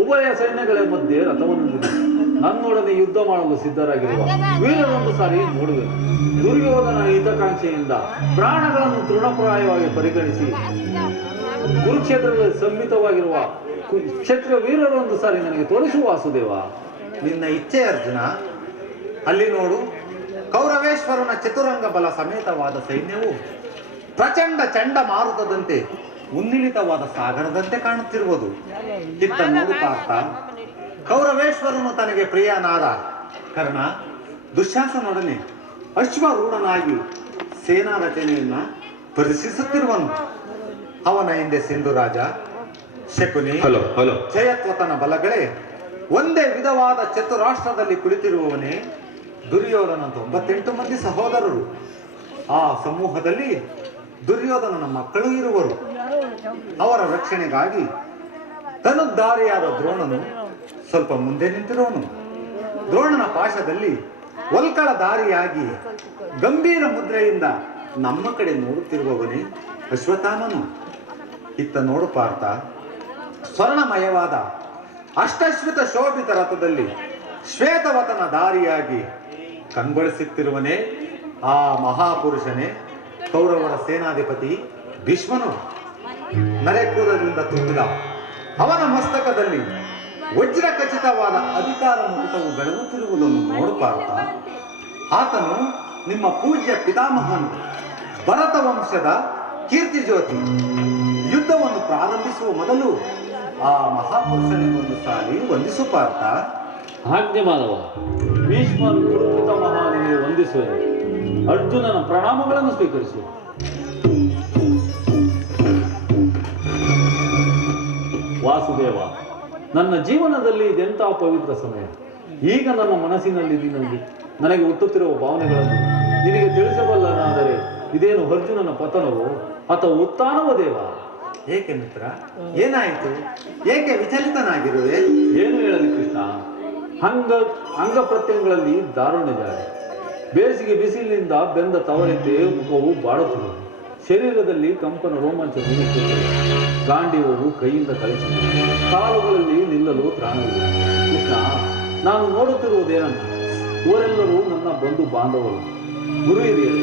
ಉಭಯ ಸೈನ್ಯಗಳ ಮಧ್ಯೆ ರಥವನ್ನು ನಿಲ್ಲಿಸಿ ನನ್ನೊಡನೆ ಯುದ್ಧ ಮಾಡಲು ಸಿದ್ಧರಾಗಿರುವ ವೀರರೊಂದು ಸಾರಿ ನೋಡುವೆನು. ದುರ್ಯೋಧನ ಹಿತಕಾಂಕ್ಷೆಯಿಂದ ಪ್ರಾಣಗಳನ್ನು ತೃಣಪ್ರಾಯವಾಗಿ ಪರಿಗಣಿಸಿ ಕುರುಕ್ಷೇತ್ರದಲ್ಲಿ ಸಂಹಿತವಾಗಿರುವ ಕ್ಷತ್ರಿಯ ವೀರರೊಂದು ಸಾರಿ ನನಗೆ ತೋರಿಸುವ ವಾಸುದೇವ. ನಿನ್ನ ಇಚ್ಛೆ ಅರ್ಜುನ. ಅಲ್ಲಿ ನೋಡು, ಕೌರವೇಶ್ವರನ ಚತುರಂಗ ಬಲ ಸಮೇತವಾದ ಸೈನ್ಯವು ಪ್ರಚಂಡ ಚಂಡಮಾರುತದಂತೆ ಉನ್ನಿಳಿತವಾದ ಸಾಗರದಂತೆ ಕಾಣುತ್ತಿರುವುದು. ಇತ್ತ ನೋಡು ಪಾರ್ಥ, ಕೌರವೇಶ್ವರನು ತನಗೆ ಪ್ರಿಯನಾದ ಕರ್ಣ ದುಶ್ಯಾಸನೊಡನೆ ಅಶ್ವರೂಢನಾಗಿ ಸೇನಾ ರಚನೆಯನ್ನ ಪರಿಶೀಲಿಸುತ್ತಿರುವನು. ಅವನ ಹಿಂದೆ ಸಿಂಧುರಾಜ, ಶಕುನಿ, ಜಯತ್ವತನ ಬಲಗಳೇ ಒಂದೇ ವಿಧವಾದ ಚತುರಾಷ್ಟ್ರದಲ್ಲಿ ಕುಳಿತಿರುವವನೇ ದುರ್ಯೋಧನ 98 ಮಂದಿ ಸಹೋದರರು. ಆ ಸಮೂಹದಲ್ಲಿ ದುರ್ಯೋಧನನ ಮಕ್ಕಳು ಇರುವರು. ಅವರ ರಕ್ಷಣೆಗಾಗಿ ತನುದ್ದಾರಿಯಾದ ದ್ರೋಣನು ಸ್ವಲ್ಪ ಮುಂದೆ ನಿಂತಿರುವನು. ದ್ರೋಣನ ಪಾಶದಲ್ಲಿ ಒಲ್ಕಳ ದಾರಿಯಾಗಿ ಗಂಭೀರ ಮುದ್ರೆಯಿಂದ ನಮ್ಮ ಕಡೆ ನೋಡುತ್ತಿರುವವನೇ ಅಶ್ವತ್ಥಾಮನು. ಇತ್ತ ನೋಡು ಪಾರ್ಥ, ಸ್ವರ್ಣಮಯವಾದ ಅಷ್ಟಶ್ವಿತ ಶೋಭಿತ ರಥದಲ್ಲಿ ಶ್ವೇತವತನ ದಾರಿಯಾಗಿ ಕಂಗೊಳಿಸುತ್ತಿರುವನೇ ಆ ಮಹಾಪುರುಷನೇ ಕೌರವರ ಸೇನಾಧಿಪತಿ ಭೀಷ್ಮನು. ನರೆಕೂದದಿಂದ ತುಂಬಿದ ಅವನ ಮಸ್ತಕದಲ್ಲಿ ವಜ್ರ ಖಚಿತವಾದ ಅಧಿಕಾರ ಮುಕುಟವು ಬೆಳಗುತ್ತಿರುವುದನ್ನು ನೋಡು ಪಾರ್ಥ. ಆತನು ನಿಮ್ಮ ಪೂಜ್ಯ ಪಿತಾಮಹನು ಭರತ ವಂಶದ ಕೀರ್ತಿ ಜ್ಯೋತಿ. ಯುದ್ಧವನ್ನು ಪ್ರಾರಂಭಿಸುವ ಮೊದಲು ಆ ಮಹಾಪುರುಷನಿಗೊಂದು ಸಾರಿ ವಂದಿಸು ಪಾರ್ಥ. ಆಜ್ಞೆ ಮಾಧವ. ಭೀಷ್ಮರು ಗುರುಪಿತ ಮಹಾನಿಗೆ ವಂದಿಸುವರು. ಅರ್ಜುನನ ಪ್ರಣಾಮಗಳನ್ನು ಸ್ವೀಕರಿಸು. ವಾಸ ವಾಸುದೇವ, ನನ್ನ ಜೀವನದಲ್ಲಿ ಇದೆಂಥ ಪವಿತ್ರ ಸಮಯ. ಈಗ ನನ್ನ ಮನಸ್ಸಿನಲ್ಲಿ ನನಗೆ ಹುಟ್ಟುತ್ತಿರುವ ಭಾವನೆಗಳನ್ನು ನಿನಗೆ ತಿಳಿಸಬಲ್ಲನಾದರೆ ಇದೇನು ಅರ್ಜುನನ ಪತನವೋ ಅಥವಾ ಉತ್ಥಾನವೋ ದೇವ? ಏಕೆ ಮಿತ್ರ, ಏನಾಯಿತು? ಏಕೆ ವಿಚಲಿತನಾಗಿರುವೆ? ಏನು ಹೇಳಲಿ ಕೃಷ್ಣ, ಅಂಗ ಪ್ರತ್ಯಂಗಗಳಲ್ಲಿ ದಾರುಣ್ಯ ಜಾರಿ. ಬೇಸಿಗೆ ಬಿಸಿಲಿನಿಂದ ಬೆಂದ ತವರಂತೆ ಮುಖವು ಬಾಡುತ್ತಿದೆ. ಶರೀರದಲ್ಲಿ ಕಂಪನ ರೋಮಾಂಚ ನೀಡುತ್ತಿದೆ. ಗಾಂಡೀವವು ಕೈಯಿಂದ ಕಳಿಸಿದೆ. ಕಾಲುಗಳಲ್ಲಿ ನಿಲ್ಲಲು ತ್ರಾಣವಿದೆ. ಕೃಷ್ಣ, ನಾನು ನೋಡುತ್ತಿರುವುದೇನನ್ನ, ಇವರೆಲ್ಲರೂ ನನ್ನ ಬಂಧು ಬಾಂಧವರು, ಗುರು ಹಿರಿಯರು,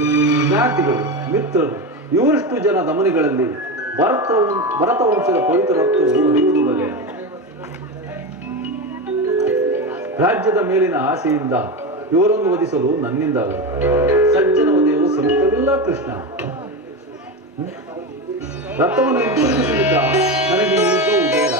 ಜ್ಞಾತಿಗಳು, ಮಿತ್ರರು. ಇವರಷ್ಟು ಜನ ದಮನಿಗಳಲ್ಲಿ ಭರತ ವಂಶದ ಪವಿತ್ರ ರಕ್ತವು ಹರಿಯುವುದು ಬಲ್ಲೆ. ರಾಜ್ಯದ ಮೇಲಿನ ಆಸೆಯಿಂದ ಇವರನ್ನು ವಧಿಸಲು ನನ್ನಿಂದಾಗದು. ಸಜ್ಜನ ವಧೆಯು ಸಮಿತವಿಲ್ಲ ಕೃಷ್ಣ. ರಥವನ್ನು ಹಿಂತಿರುಗಿಸಿದ ನನಗೆ ಈ ಯುದ್ಧವು ಬೇಡ.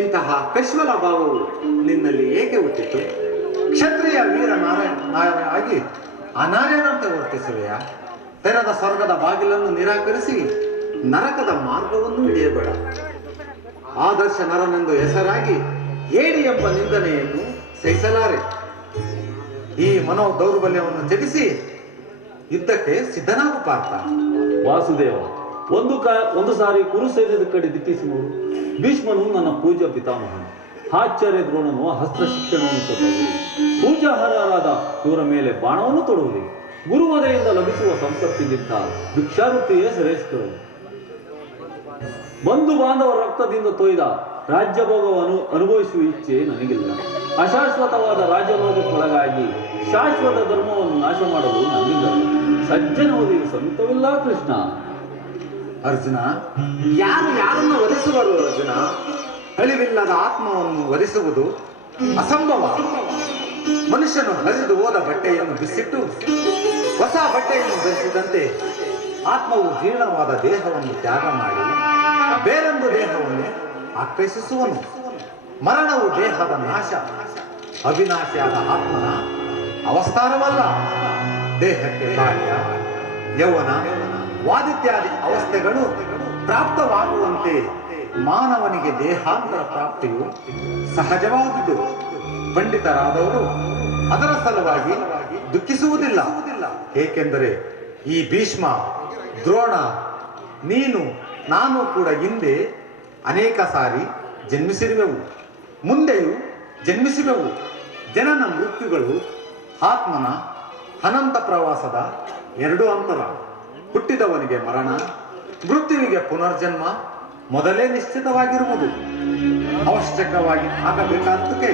ಇಂತಹ ಕಶ್ಮಲ ಭಾವವು ನಿನ್ನಲ್ಲಿ ಏಕೆ ಹುಟ್ಟಿತು? ಕ್ಷತ್ರಿಯ ವೀರ ನಾರಾಯಣಾಗಿ ಅನಾರ್ಯನಂತೆ ವರ್ತಿಸುವೆಯಾ? ತೆರೆದ ಸ್ವರ್ಗದ ಬಾಗಿಲನ್ನು ನಿರಾಕರಿಸಿ ನರಕದ ಮಾರ್ಗವನ್ನು ಹಿಡಿಯಬೇಡ. ಆದರ್ಶ ನರನೆಂದು ಹೆಸರಾಗಿ ಹೇಡಿ ಎಂಬ ನಿಂದನೆಯನ್ನು ಸಹಿಸಲಾರೆ. ಈ ಮನೋ ದೌರ್ಬಲ್ಯವನ್ನು ತ್ಯಜಿಸಿ ಯುದ್ಧಕ್ಕೆ ಸಿದ್ಧನಾಗು ಪಾರ್ಥ. ವಾಸುದೇವ, ಒಂದು ಸಾರಿ ಕುರುಸೈನ್ಯದ ಕಡೆ ದಿಟ್ಟಿಸಿ ನೋಡು. ಭೀಷ್ಮನು ನನ್ನ ಪೂಜ್ಯ ಪಿತಾಮಹನು. ಆಚಾರ್ಯ ದ್ರೋಣನು ಹಸ್ತ್ರ ಶಿಕ್ಷಣವನ್ನು ಕೊಟ್ಟರು. ಪೂಜಾರ್ಹರಾದ ಇವರ ಮೇಲೆ ಬಾಣವನ್ನು ತೊಡುವುದು. ಗುರುವದೆಯಿಂದ ಲಭಿಸುವ ಸಂಪತ್ತಿಗಿಂತ ಭಿಕ್ಷಾವೃತ್ತಿಯೇ ಶ್ರೇಷ್ಠರು. ಬಂಧು ಬಾಂಧವರ ರಕ್ತದಿಂದ ತೊಯ್ದ ರಾಜ್ಯಭೋಗವನ್ನು ಅನುಭವಿಸುವ ಇಚ್ಛೆ ನನಗಿಲ್ಲ. ಅಶಾಶ್ವತವಾದ ರಾಜ್ಯಭೋಗಕ್ಕೊಳಗಾಗಿ ಶಾಶ್ವತ ಧರ್ಮವನ್ನು ನಾಶ ಮಾಡಲು ನನ್ನಿಂದ ಸಜ್ಜನ ಓದಿಯು ಸಮಿತವಿಲ್ಲ ಕೃಷ್ಣ. ಅರ್ಜುನ, ಯಾರು ಯಾರನ್ನು ವಧಿಸುವರು? ಅರ್ಜುನ, ಅಳಿವಿಲ್ಲದ ಆತ್ಮವನ್ನು ವಧಿಸುವುದು ಅಸಂಭವ. ಮನುಷ್ಯನು ಹರಿದು ಹೋದ ಬಟ್ಟೆಯನ್ನು ಬಿಸಿಟ್ಟು ಹೊಸ ಬಟ್ಟೆಯನ್ನು ಧರಿಸಿದಂತೆ ಆತ್ಮವು ಜೀರ್ಣವಾದ ದೇಹವನ್ನು ತ್ಯಾಗ ಮಾಡಿ ಬೇರೊಂದು ದೇಹವನ್ನು ಆಕ್ರಮಿಸುವನು. ಮರಣವು ದೇಹದ ನಾಶ, ಅವಿನಾಶಿಯಾದ ಆತ್ಮನ ಅವಸ್ಥಾನವಲ್ಲ. ದೇಹಕ್ಕೆ ಬಾಲ್ಯ, ಯೌವನ, ವಾದಿತ್ಯಾದಿ ಅವಸ್ಥೆಗಳು ಪ್ರಾಪ್ತವಾಗುವಂತೆ ಮಾನವನಿಗೆ ದೇಹಾಂತರ ಪ್ರಾಪ್ತಿಯು ಸಹಜವಾದುದು. ಪಂಡಿತರಾದವರು ಅದರ ಸಲುವಾಗಿ ದುಃಖಿಸುವುದಿಲ್ಲ. ಏಕೆಂದರೆ ಈ ಭೀಷ್ಮ, ದ್ರೋಣ, ನೀನು, ನಾನು ಕೂಡ ಹಿಂದೆ ಅನೇಕ ಸಾರಿ ಜನ್ಮಿಸಿರುವೆವು, ಮುಂದೆಯೂ ಜನ್ಮಿಸಿರುವೆವು. ಜನನ ಮೃತ್ಯುಗಳು ಆತ್ಮನ ಅನಂತ ಪ್ರವಾಸದ ಎರಡು ಅಂತರ. ಹುಟ್ಟಿದವನಿಗೆ ಮರಣ, ಮೃತ್ಯುವಿಗೆ ಪುನರ್ಜನ್ಮ ಮೊದಲೇ ನಿಶ್ಚಿತವಾಗಿರುವುದು. ಅವಶ್ಯಕವಾಗಿ ಆಗಬೇಕಾದಕ್ಕೆ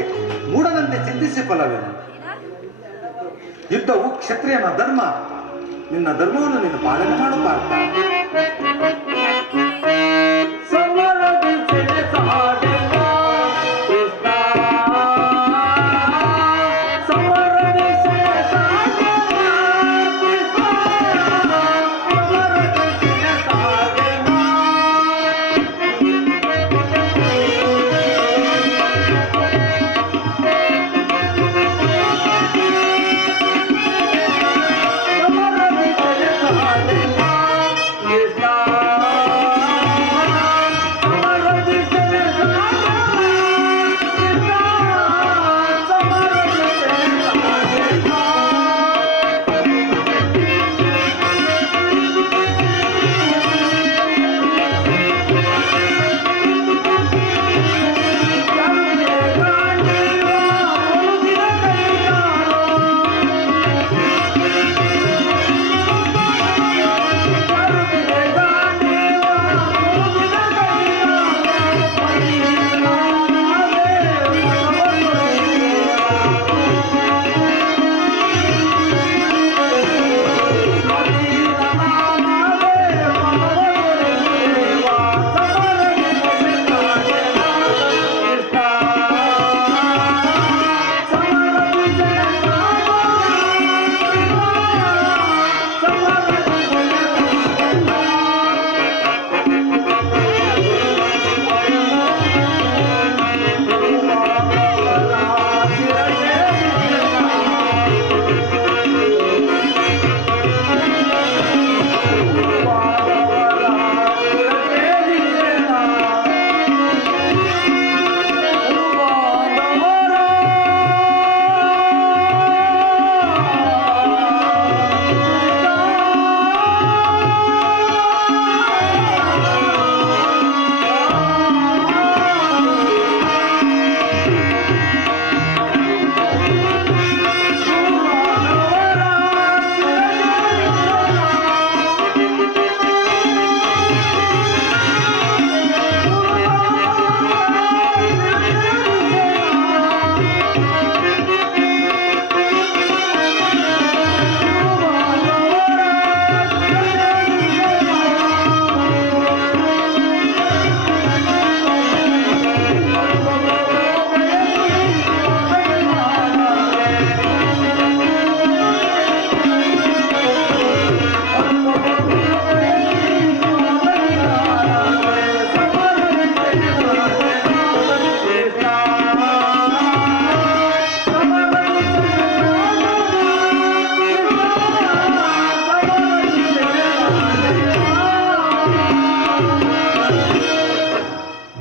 ಮೂಢನಂತೆ ಚಿಂತಿಸಿ ಫಲವೇನು? ಯುದ್ಧವು ಕ್ಷತ್ರಿಯನ ಧರ್ಮ. ನಿನ್ನ ಧರ್ಮವನ್ನು ನೀನು ಪಾಲನೆ ಮಾಡಬಾರ್ದ? Krishna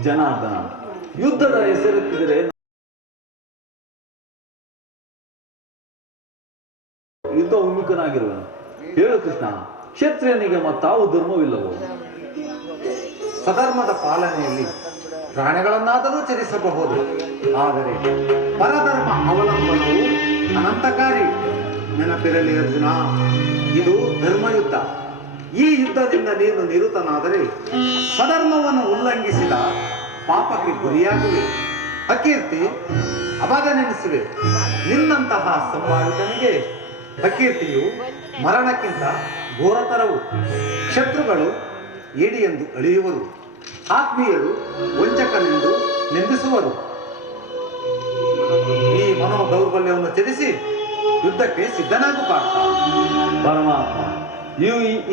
ಜನಾರ್ದನ, ಯುದ್ಧದ ಹೆಸರೆತ್ತಿದರೆ ಯುದ್ಧ ಉನ್ಮುಖನಾಗಿರುವನು. ಹೇಳು ಕೃಷ್ಣ, ಕ್ಷತ್ರಿಯನಿಗೆ ಮತ್ತಾವು ಧರ್ಮವಿಲ್ಲವೋ? ಸ್ವಧರ್ಮದ ಪಾಲನೆಯಲ್ಲಿ ಪ್ರಾಣಿಗಳನ್ನಾದರೂ ಚರಿಸಬಹುದು, ಆದರೆ ಪರಧರ್ಮ ಅವಲಂಬನವು ಅನಂತಕಾರಿ. ನೆನಪಿರಲಿ ಅರ್ಜುನ, ಇದು ಧರ್ಮಯುದ್ಧ. ಈ ಯುದ್ಧದಿಂದ ನೀನು ನಿರತನಾದರೆ ಸ್ವಧರ್ಮವನ್ನು ಉಲ್ಲಂಘಿಸಿದ ಪಾಪಕ್ಕೆ ಗುರಿಯಾಗುವೆ, ಅಕೀರ್ತಿ ಅಭಾಗನೆನಿಸುವೆ. ನಿನ್ನಂತಹ ಸಂಭಾವಿತನಿಗೆ ಅಕೀರ್ತಿಯು ಮರಣಕ್ಕಿಂತ ಘೋರತರವು. ಶತ್ರುಗಳು ಏಡಿಯೆಂದು ಅಳಿಯುವರು, ಆತ್ಮೀಯರು ವಂಚಕನೆಂದು ನಿಂದಿಸುವರು. ಈ ಮನೋ ದೌರ್ಬಲ್ಯವನ್ನು ತ್ಯಜಿಸಿ ಯುದ್ಧಕ್ಕೆ ಸಿದ್ಧನಾಗು ಪಾರ್ಥ. ಪರಮಾತ್ಮ,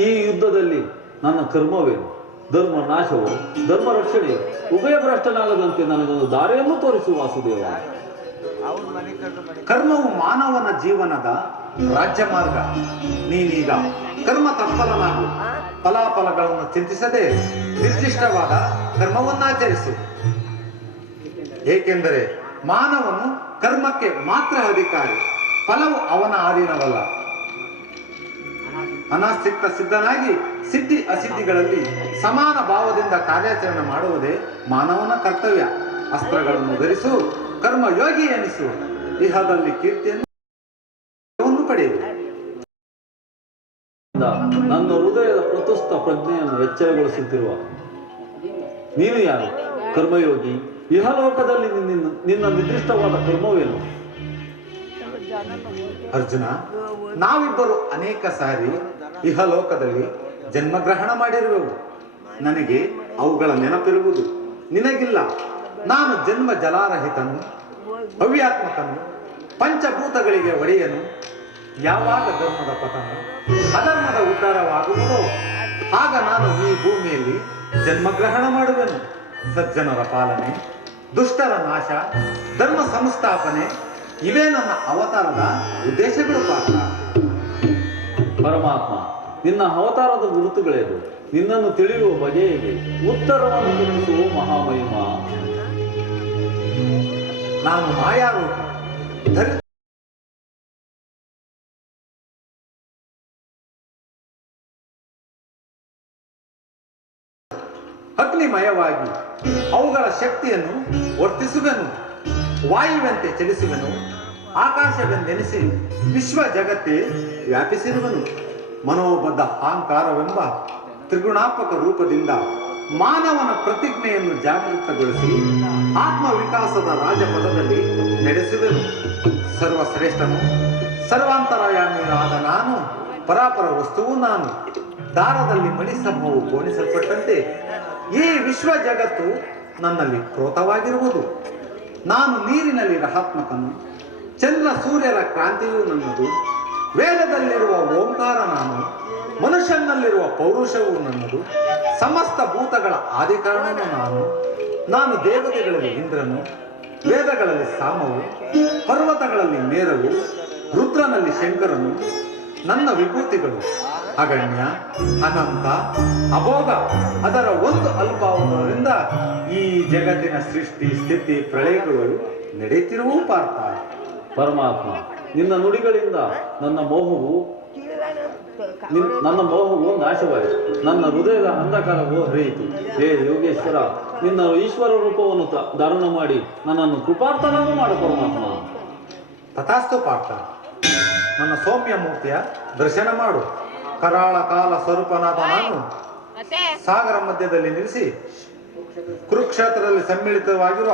ಈ ಯುದ್ಧದಲ್ಲಿ ನನ್ನ ಕರ್ಮವೇನು? ಧರ್ಮ ನಾಶವೋ ಧರ್ಮ ರಕ್ಷಣೆಯೋ? ಉಭಯ ಭ್ರಷ್ಟನಾಗದಂತೆ ನನಗೊಂದು ದಾರಿಯನ್ನು ತೋರಿಸು ವಾಸುದೇವ. ಕರ್ಮವು ಮಾನವನ ಜೀವನದ ರಾಜ್ಯ ಮಾರ್ಗ. ನೀನೀಗ ಕರ್ಮ ತತ್ಪರನಾಗು. ಫಲಾಫಲಗಳನ್ನು ಚಿಂತಿಸದೆ ನಿರ್ದಿಷ್ಟವಾದ ಕರ್ಮವನ್ನಾಚರಿಸು. ಏಕೆಂದರೆ ಮಾನವನು ಕರ್ಮಕ್ಕೆ ಮಾತ್ರ ಅಧಿಕಾರಿ, ಫಲವು ಅವನ ಅಧೀನವಲ್ಲ. ಅನಾಸಕ್ತ ಸಿದ್ಧನಾಗಿ ಸಿದ್ಧಿ ಅಸಿದ್ಧಿಗಳಲ್ಲಿ ಸಮಾನ ಭಾವದಿಂದ ಕಾರ್ಯಾಚರಣೆ ಮಾಡುವುದೇ ಮಾನವನ ಕರ್ತವ್ಯ. ಅಸ್ತ್ರಗಳನ್ನು ಧರಿಸು, ಕರ್ಮಯೋಗಿ ಎನಿಸು, ಇಹದಲ್ಲಿ ಕೀರ್ತಿಯನ್ನು ಪಡೆಯುವ. ನನ್ನ ಹೃದಯದ ಪ್ರತುಸ್ಥ ಪ್ರಜ್ಞೆಯನ್ನು ಎಚ್ಚರಗೊಳಿಸುತ್ತಿರುವ ನೀನು ಯಾರು? ಕರ್ಮಯೋಗಿ. ಇಹಲೋಕದಲ್ಲಿ ನಿನ್ನ ನಿರ್ದಿಷ್ಟವಾದ ಕರ್ಮವೇನು? ಅರ್ಜುನ, ನಾವಿಬ್ಬರು ಅನೇಕ ಸಾರಿ ಇಹಲೋಕದಲ್ಲಿ ಜನ್ಮಗ್ರಹಣ ಮಾಡಿರುವೆವು. ನನಗೆ ಅವುಗಳ ನೆನಪಿರುವುದು, ನಿನಗಿಲ್ಲ. ನಾನು ಜನ್ಮ ಜಲಾರಹಿತನು, ಅವ್ಯಾತ್ಮಕನು, ಪಂಚಭೂತಗಳಿಗೆ ಒಡೆಯನು. ಯಾವಾಗ ಧರ್ಮದ ಪತನ, ಅಧರ್ಮದ ಉದ್ಧಾರವಾಗುವುದೋ ಆಗ ನಾನು ಈ ಭೂಮಿಯಲ್ಲಿ ಜನ್ಮಗ್ರಹಣ ಮಾಡುವೆನು. ಸಜ್ಜನರ ಪಾಲನೆ, ದುಷ್ಟರ ನಾಶ, ಧರ್ಮ ಸಂಸ್ಥಾಪನೆ ಇವೇ ನನ್ನ ಅವತಾರದ ಉದ್ದೇಶಗಳು ಪಾತ್ರ. ಪರಮಾತ್ಮ, ನಿನ್ನ ಅವತಾರದ ಗುರುತುಗಳೇನು? ನಿನ್ನನ್ನು ತಿಳಿಯುವ ಬಗೆ ಹೇಗೆ? ಉತ್ತರವನ್ನು ತಿಳಿಸುವ ಮಹಾಮಹಿಮ. ನಾನು ಮಾಯಾರೂಪಿ, ಅಗ್ನಿಮಯವಾಗಿ ಅವುಗಳ ಶಕ್ತಿಯನ್ನು ವರ್ತಿಸುವೆನು. ವಾಯುವಂತೆ ಚಲಿಸುವೆನು, ಆಕಾಶವೆಂದೆನಿಸಿ ವಿಶ್ವ ಜಗತ್ತೇ ವ್ಯಾಪಿಸಿರುವನು. ಮನೋಬದ್ಧ ಅಹಂಕಾರವೆಂಬ ತ್ರಿಗುಣಾತ್ಮಕ ರೂಪದಿಂದ ಮಾನವನ ಪ್ರತಿಜ್ಞೆಯನ್ನು ಜಾಗೃತಗೊಳಿಸಿ ಆತ್ಮ ವಿಕಾಸದ ರಾಜಪಥದಲ್ಲಿ ನಡೆಸುವೆನು. ಸರ್ವಶ್ರೇಷ್ಠನು, ಸರ್ವಾಂತರಯಾಮಿಯಾದ ನಾನು, ಪರಾಪರ ವಸ್ತುವು ನಾನು. ದಾರದಲ್ಲಿ ಮಣಿಸಮೂಹವು ಗೋಣಿಸಲ್ಪಟ್ಟಂತೆ ಈ ವಿಶ್ವ ಜಗತ್ತು ನನ್ನಲ್ಲಿ ಪ್ರೋತವಾಗಿರುವುದು. ನಾನು ನೀರಿನಲ್ಲಿ ರಹಾತ್ಮಕನು, ಚಂದ್ರ ಸೂರ್ಯರ ಕ್ರಾಂತಿಯೂ ನನ್ನದು. ವೇದದಲ್ಲಿರುವ ಓಂಕಾರ ನಾನು, ಮನುಷ್ಯನಲ್ಲಿರುವ ಪೌರುಷವೂ ನನ್ನದು. ಸಮಸ್ತ ಭೂತಗಳ ಆದಿಕಾರಣನು ನಾನು ದೇವತೆಗಳಲ್ಲಿ ಇಂದ್ರನು, ವೇದಗಳಲ್ಲಿ ಸಾಮವು, ಪರ್ವತಗಳಲ್ಲಿ ಮೇರವು, ರುದ್ರನಲ್ಲಿ ಶಂಕರನು. ನನ್ನ ವಿಭೂತಿಗಳು ಅಗಣ್ಯ, ಅನಂತ, ಅಭೋಗ. ಅದರ ಒಂದು ಅಲ್ಪಾವಧಿಯಿಂದ ಈ ಜಗತ್ತಿನ ಸೃಷ್ಟಿ ಸ್ಥಿತಿ ಪ್ರಳಯಗಳು ನಡೆಯುತ್ತಿರುವ ಪಾರ್ಥ. ಪರಮಾತ್ಮ, ನಿನ್ನ ನುಡಿಗಳಿಂದ ನನ್ನ ಮೋಹವು ನಾಶವಾಯಿತು. ನನ್ನ ಹೃದಯದ ಅಂಧಕಾರವು ಹರಿಯಿತು. ಹೇ ಯೋಗೇಶ್ವರ, ನಿನ್ನ ಈಶ್ವರ ರೂಪವನ್ನು ಧಾರಣ ಮಾಡಿ ನನ್ನನ್ನು ಕೃಪಾರ್ಥನಾಗೂ ಮಾಡು ಪರಮಾತ್ಮ. ತಥಾಸ್ತು ಪಾರ್ಥ. ನನ್ನ ಸೌಮ್ಯ ಮೂರ್ತಿಯ ದರ್ಶನ ಮಾಡು. ಕರಾಳ ಕಾಲ ಸ್ವರೂಪನಾದ ನಾನು ಸಾಗರ ಮಧ್ಯದಲ್ಲಿ ನಿಲ್ಲಿಸಿ ಕುರುಕ್ಷೇತ್ರದಲ್ಲಿ ಸಮ್ಮಿಳಿತವಾಗಿರುವ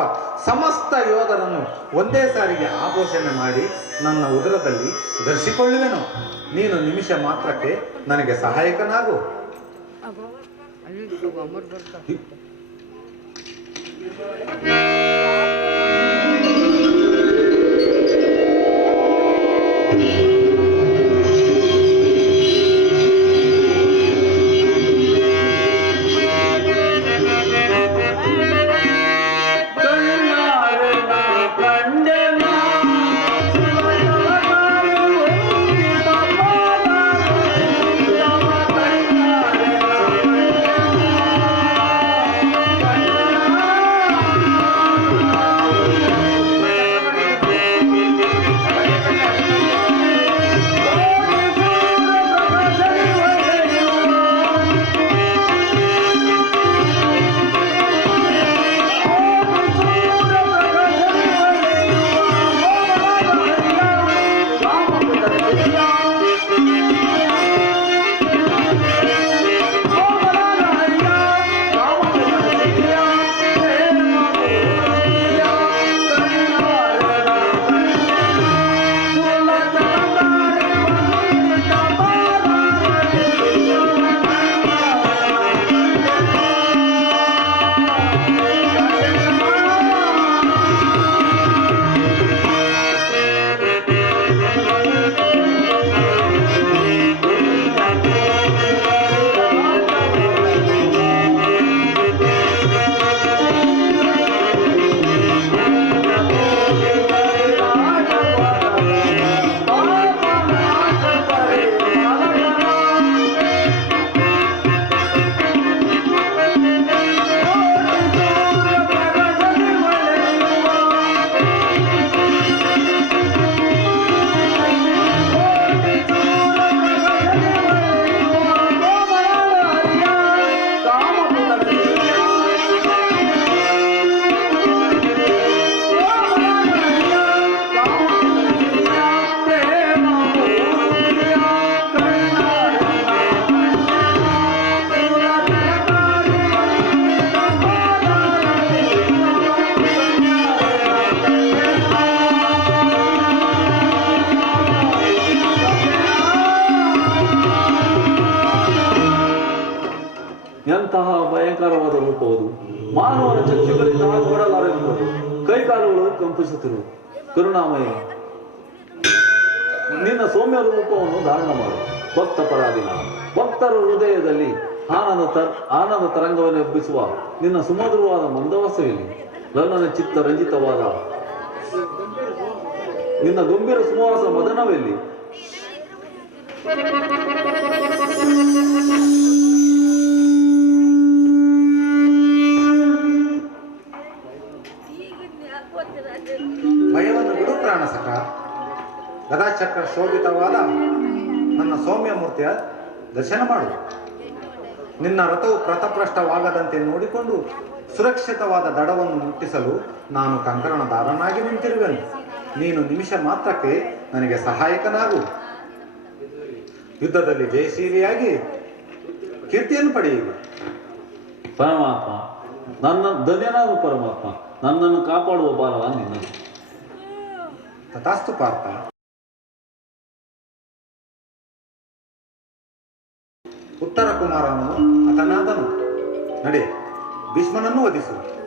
ಸಮಸ್ತ ಯೋಧರನ್ನು ಒಂದೇ ಸಾರಿಗೆ ಆಪೋಷಣೆ ಮಾಡಿ ನನ್ನ ಉದರದಲ್ಲಿ ಧರಿಸಿಕೊಳ್ಳುವೆನು. ನೀನು ನಿಮಿಷ ಮಾತ್ರಕ್ಕೆ ನನಗೆ ಸಹಾಯಕನಾಗು. ಎಂತಹ ಭಯಂಕರವಾದ ರೂಪವುದು. ಮಾನವನ ಚಕ್ಷುಗಳಿಂದ ನೋಡಲಾರೆಂಬುದು. ಕೈಕಾಲುಗಳು ಕಂಪಿಸುತ್ತಿರುವು. ಕರುಣಾಮಯ, ನಿನ್ನ ಸೌಮ್ಯ ರೂಪವನ್ನು ಧಾರಣ ಮಾಡು. ಭಕ್ತ ಪರಾಧೀನ ಭಕ್ತರ ಹೃದಯದಲ್ಲಿ ಆನಂದ ತರಂಗವನ್ನು ಎಬ್ಬಿಸುವ ನಿನ್ನ ಸುಮಧುರವಾದ ಮಂದವಾಸವಿಲ್ಲಿ. ಲಲನ ಚಿತ್ತ ರಂಜಿತವಾದ ನಿನ್ನ ಗಂಭೀರ ಸುಮವಾಸ ಮದನವೆಲ್ಲಿ. ಭಯವನ್ನು ಬಿಡು ಪ್ರಾಣಸಖ. ಗದಾಚಕ್ರ ಶೋಭಿತವಾದ ನನ್ನ ಸೌಮ್ಯ ಮೂರ್ತಿಯ ದರ್ಶನ ಮಾಡು. ನಿನ್ನ ರಥವು ಪ್ರತಪ್ರಷ್ಟವಾಗದಂತೆ ನೋಡಿಕೊಂಡು ಸುರಕ್ಷಿತವಾದ ದಡವನ್ನು ಮುಟ್ಟಿಸಲು ನಾನು ಕಂಕಣದಾರನಾಗಿ ನಿಂತಿರುವೆನು. ನೀನು ನಿಮಿಷ ಮಾತ್ರಕ್ಕೆ ನನಗೆ ಸಹಾಯಕನಾಗು. ಯುದ್ಧದಲ್ಲಿ ಜಯಶೀಲಿಯಾಗಿ ಕೀರ್ತಿಯನ್ನು ಪಡೆಯುವುದು. ಪರಮಾತ್ಮ, ನನ್ನ ಧನ್ಯನಾದ ಪರಮಾತ್ಮ, ನನ್ನನ್ನು ಕಾಪಾಡುವ ಭಾರವ ನಿನ್ನ. ತಥಾಸ್ತು ಪಾರ್ಥ. ಉತ್ತರ ಕುಮಾರನು ಹತನಾದನು. ನಡೆ, ಭೀಷ್ಮನನ್ನು ವಧಿಸು.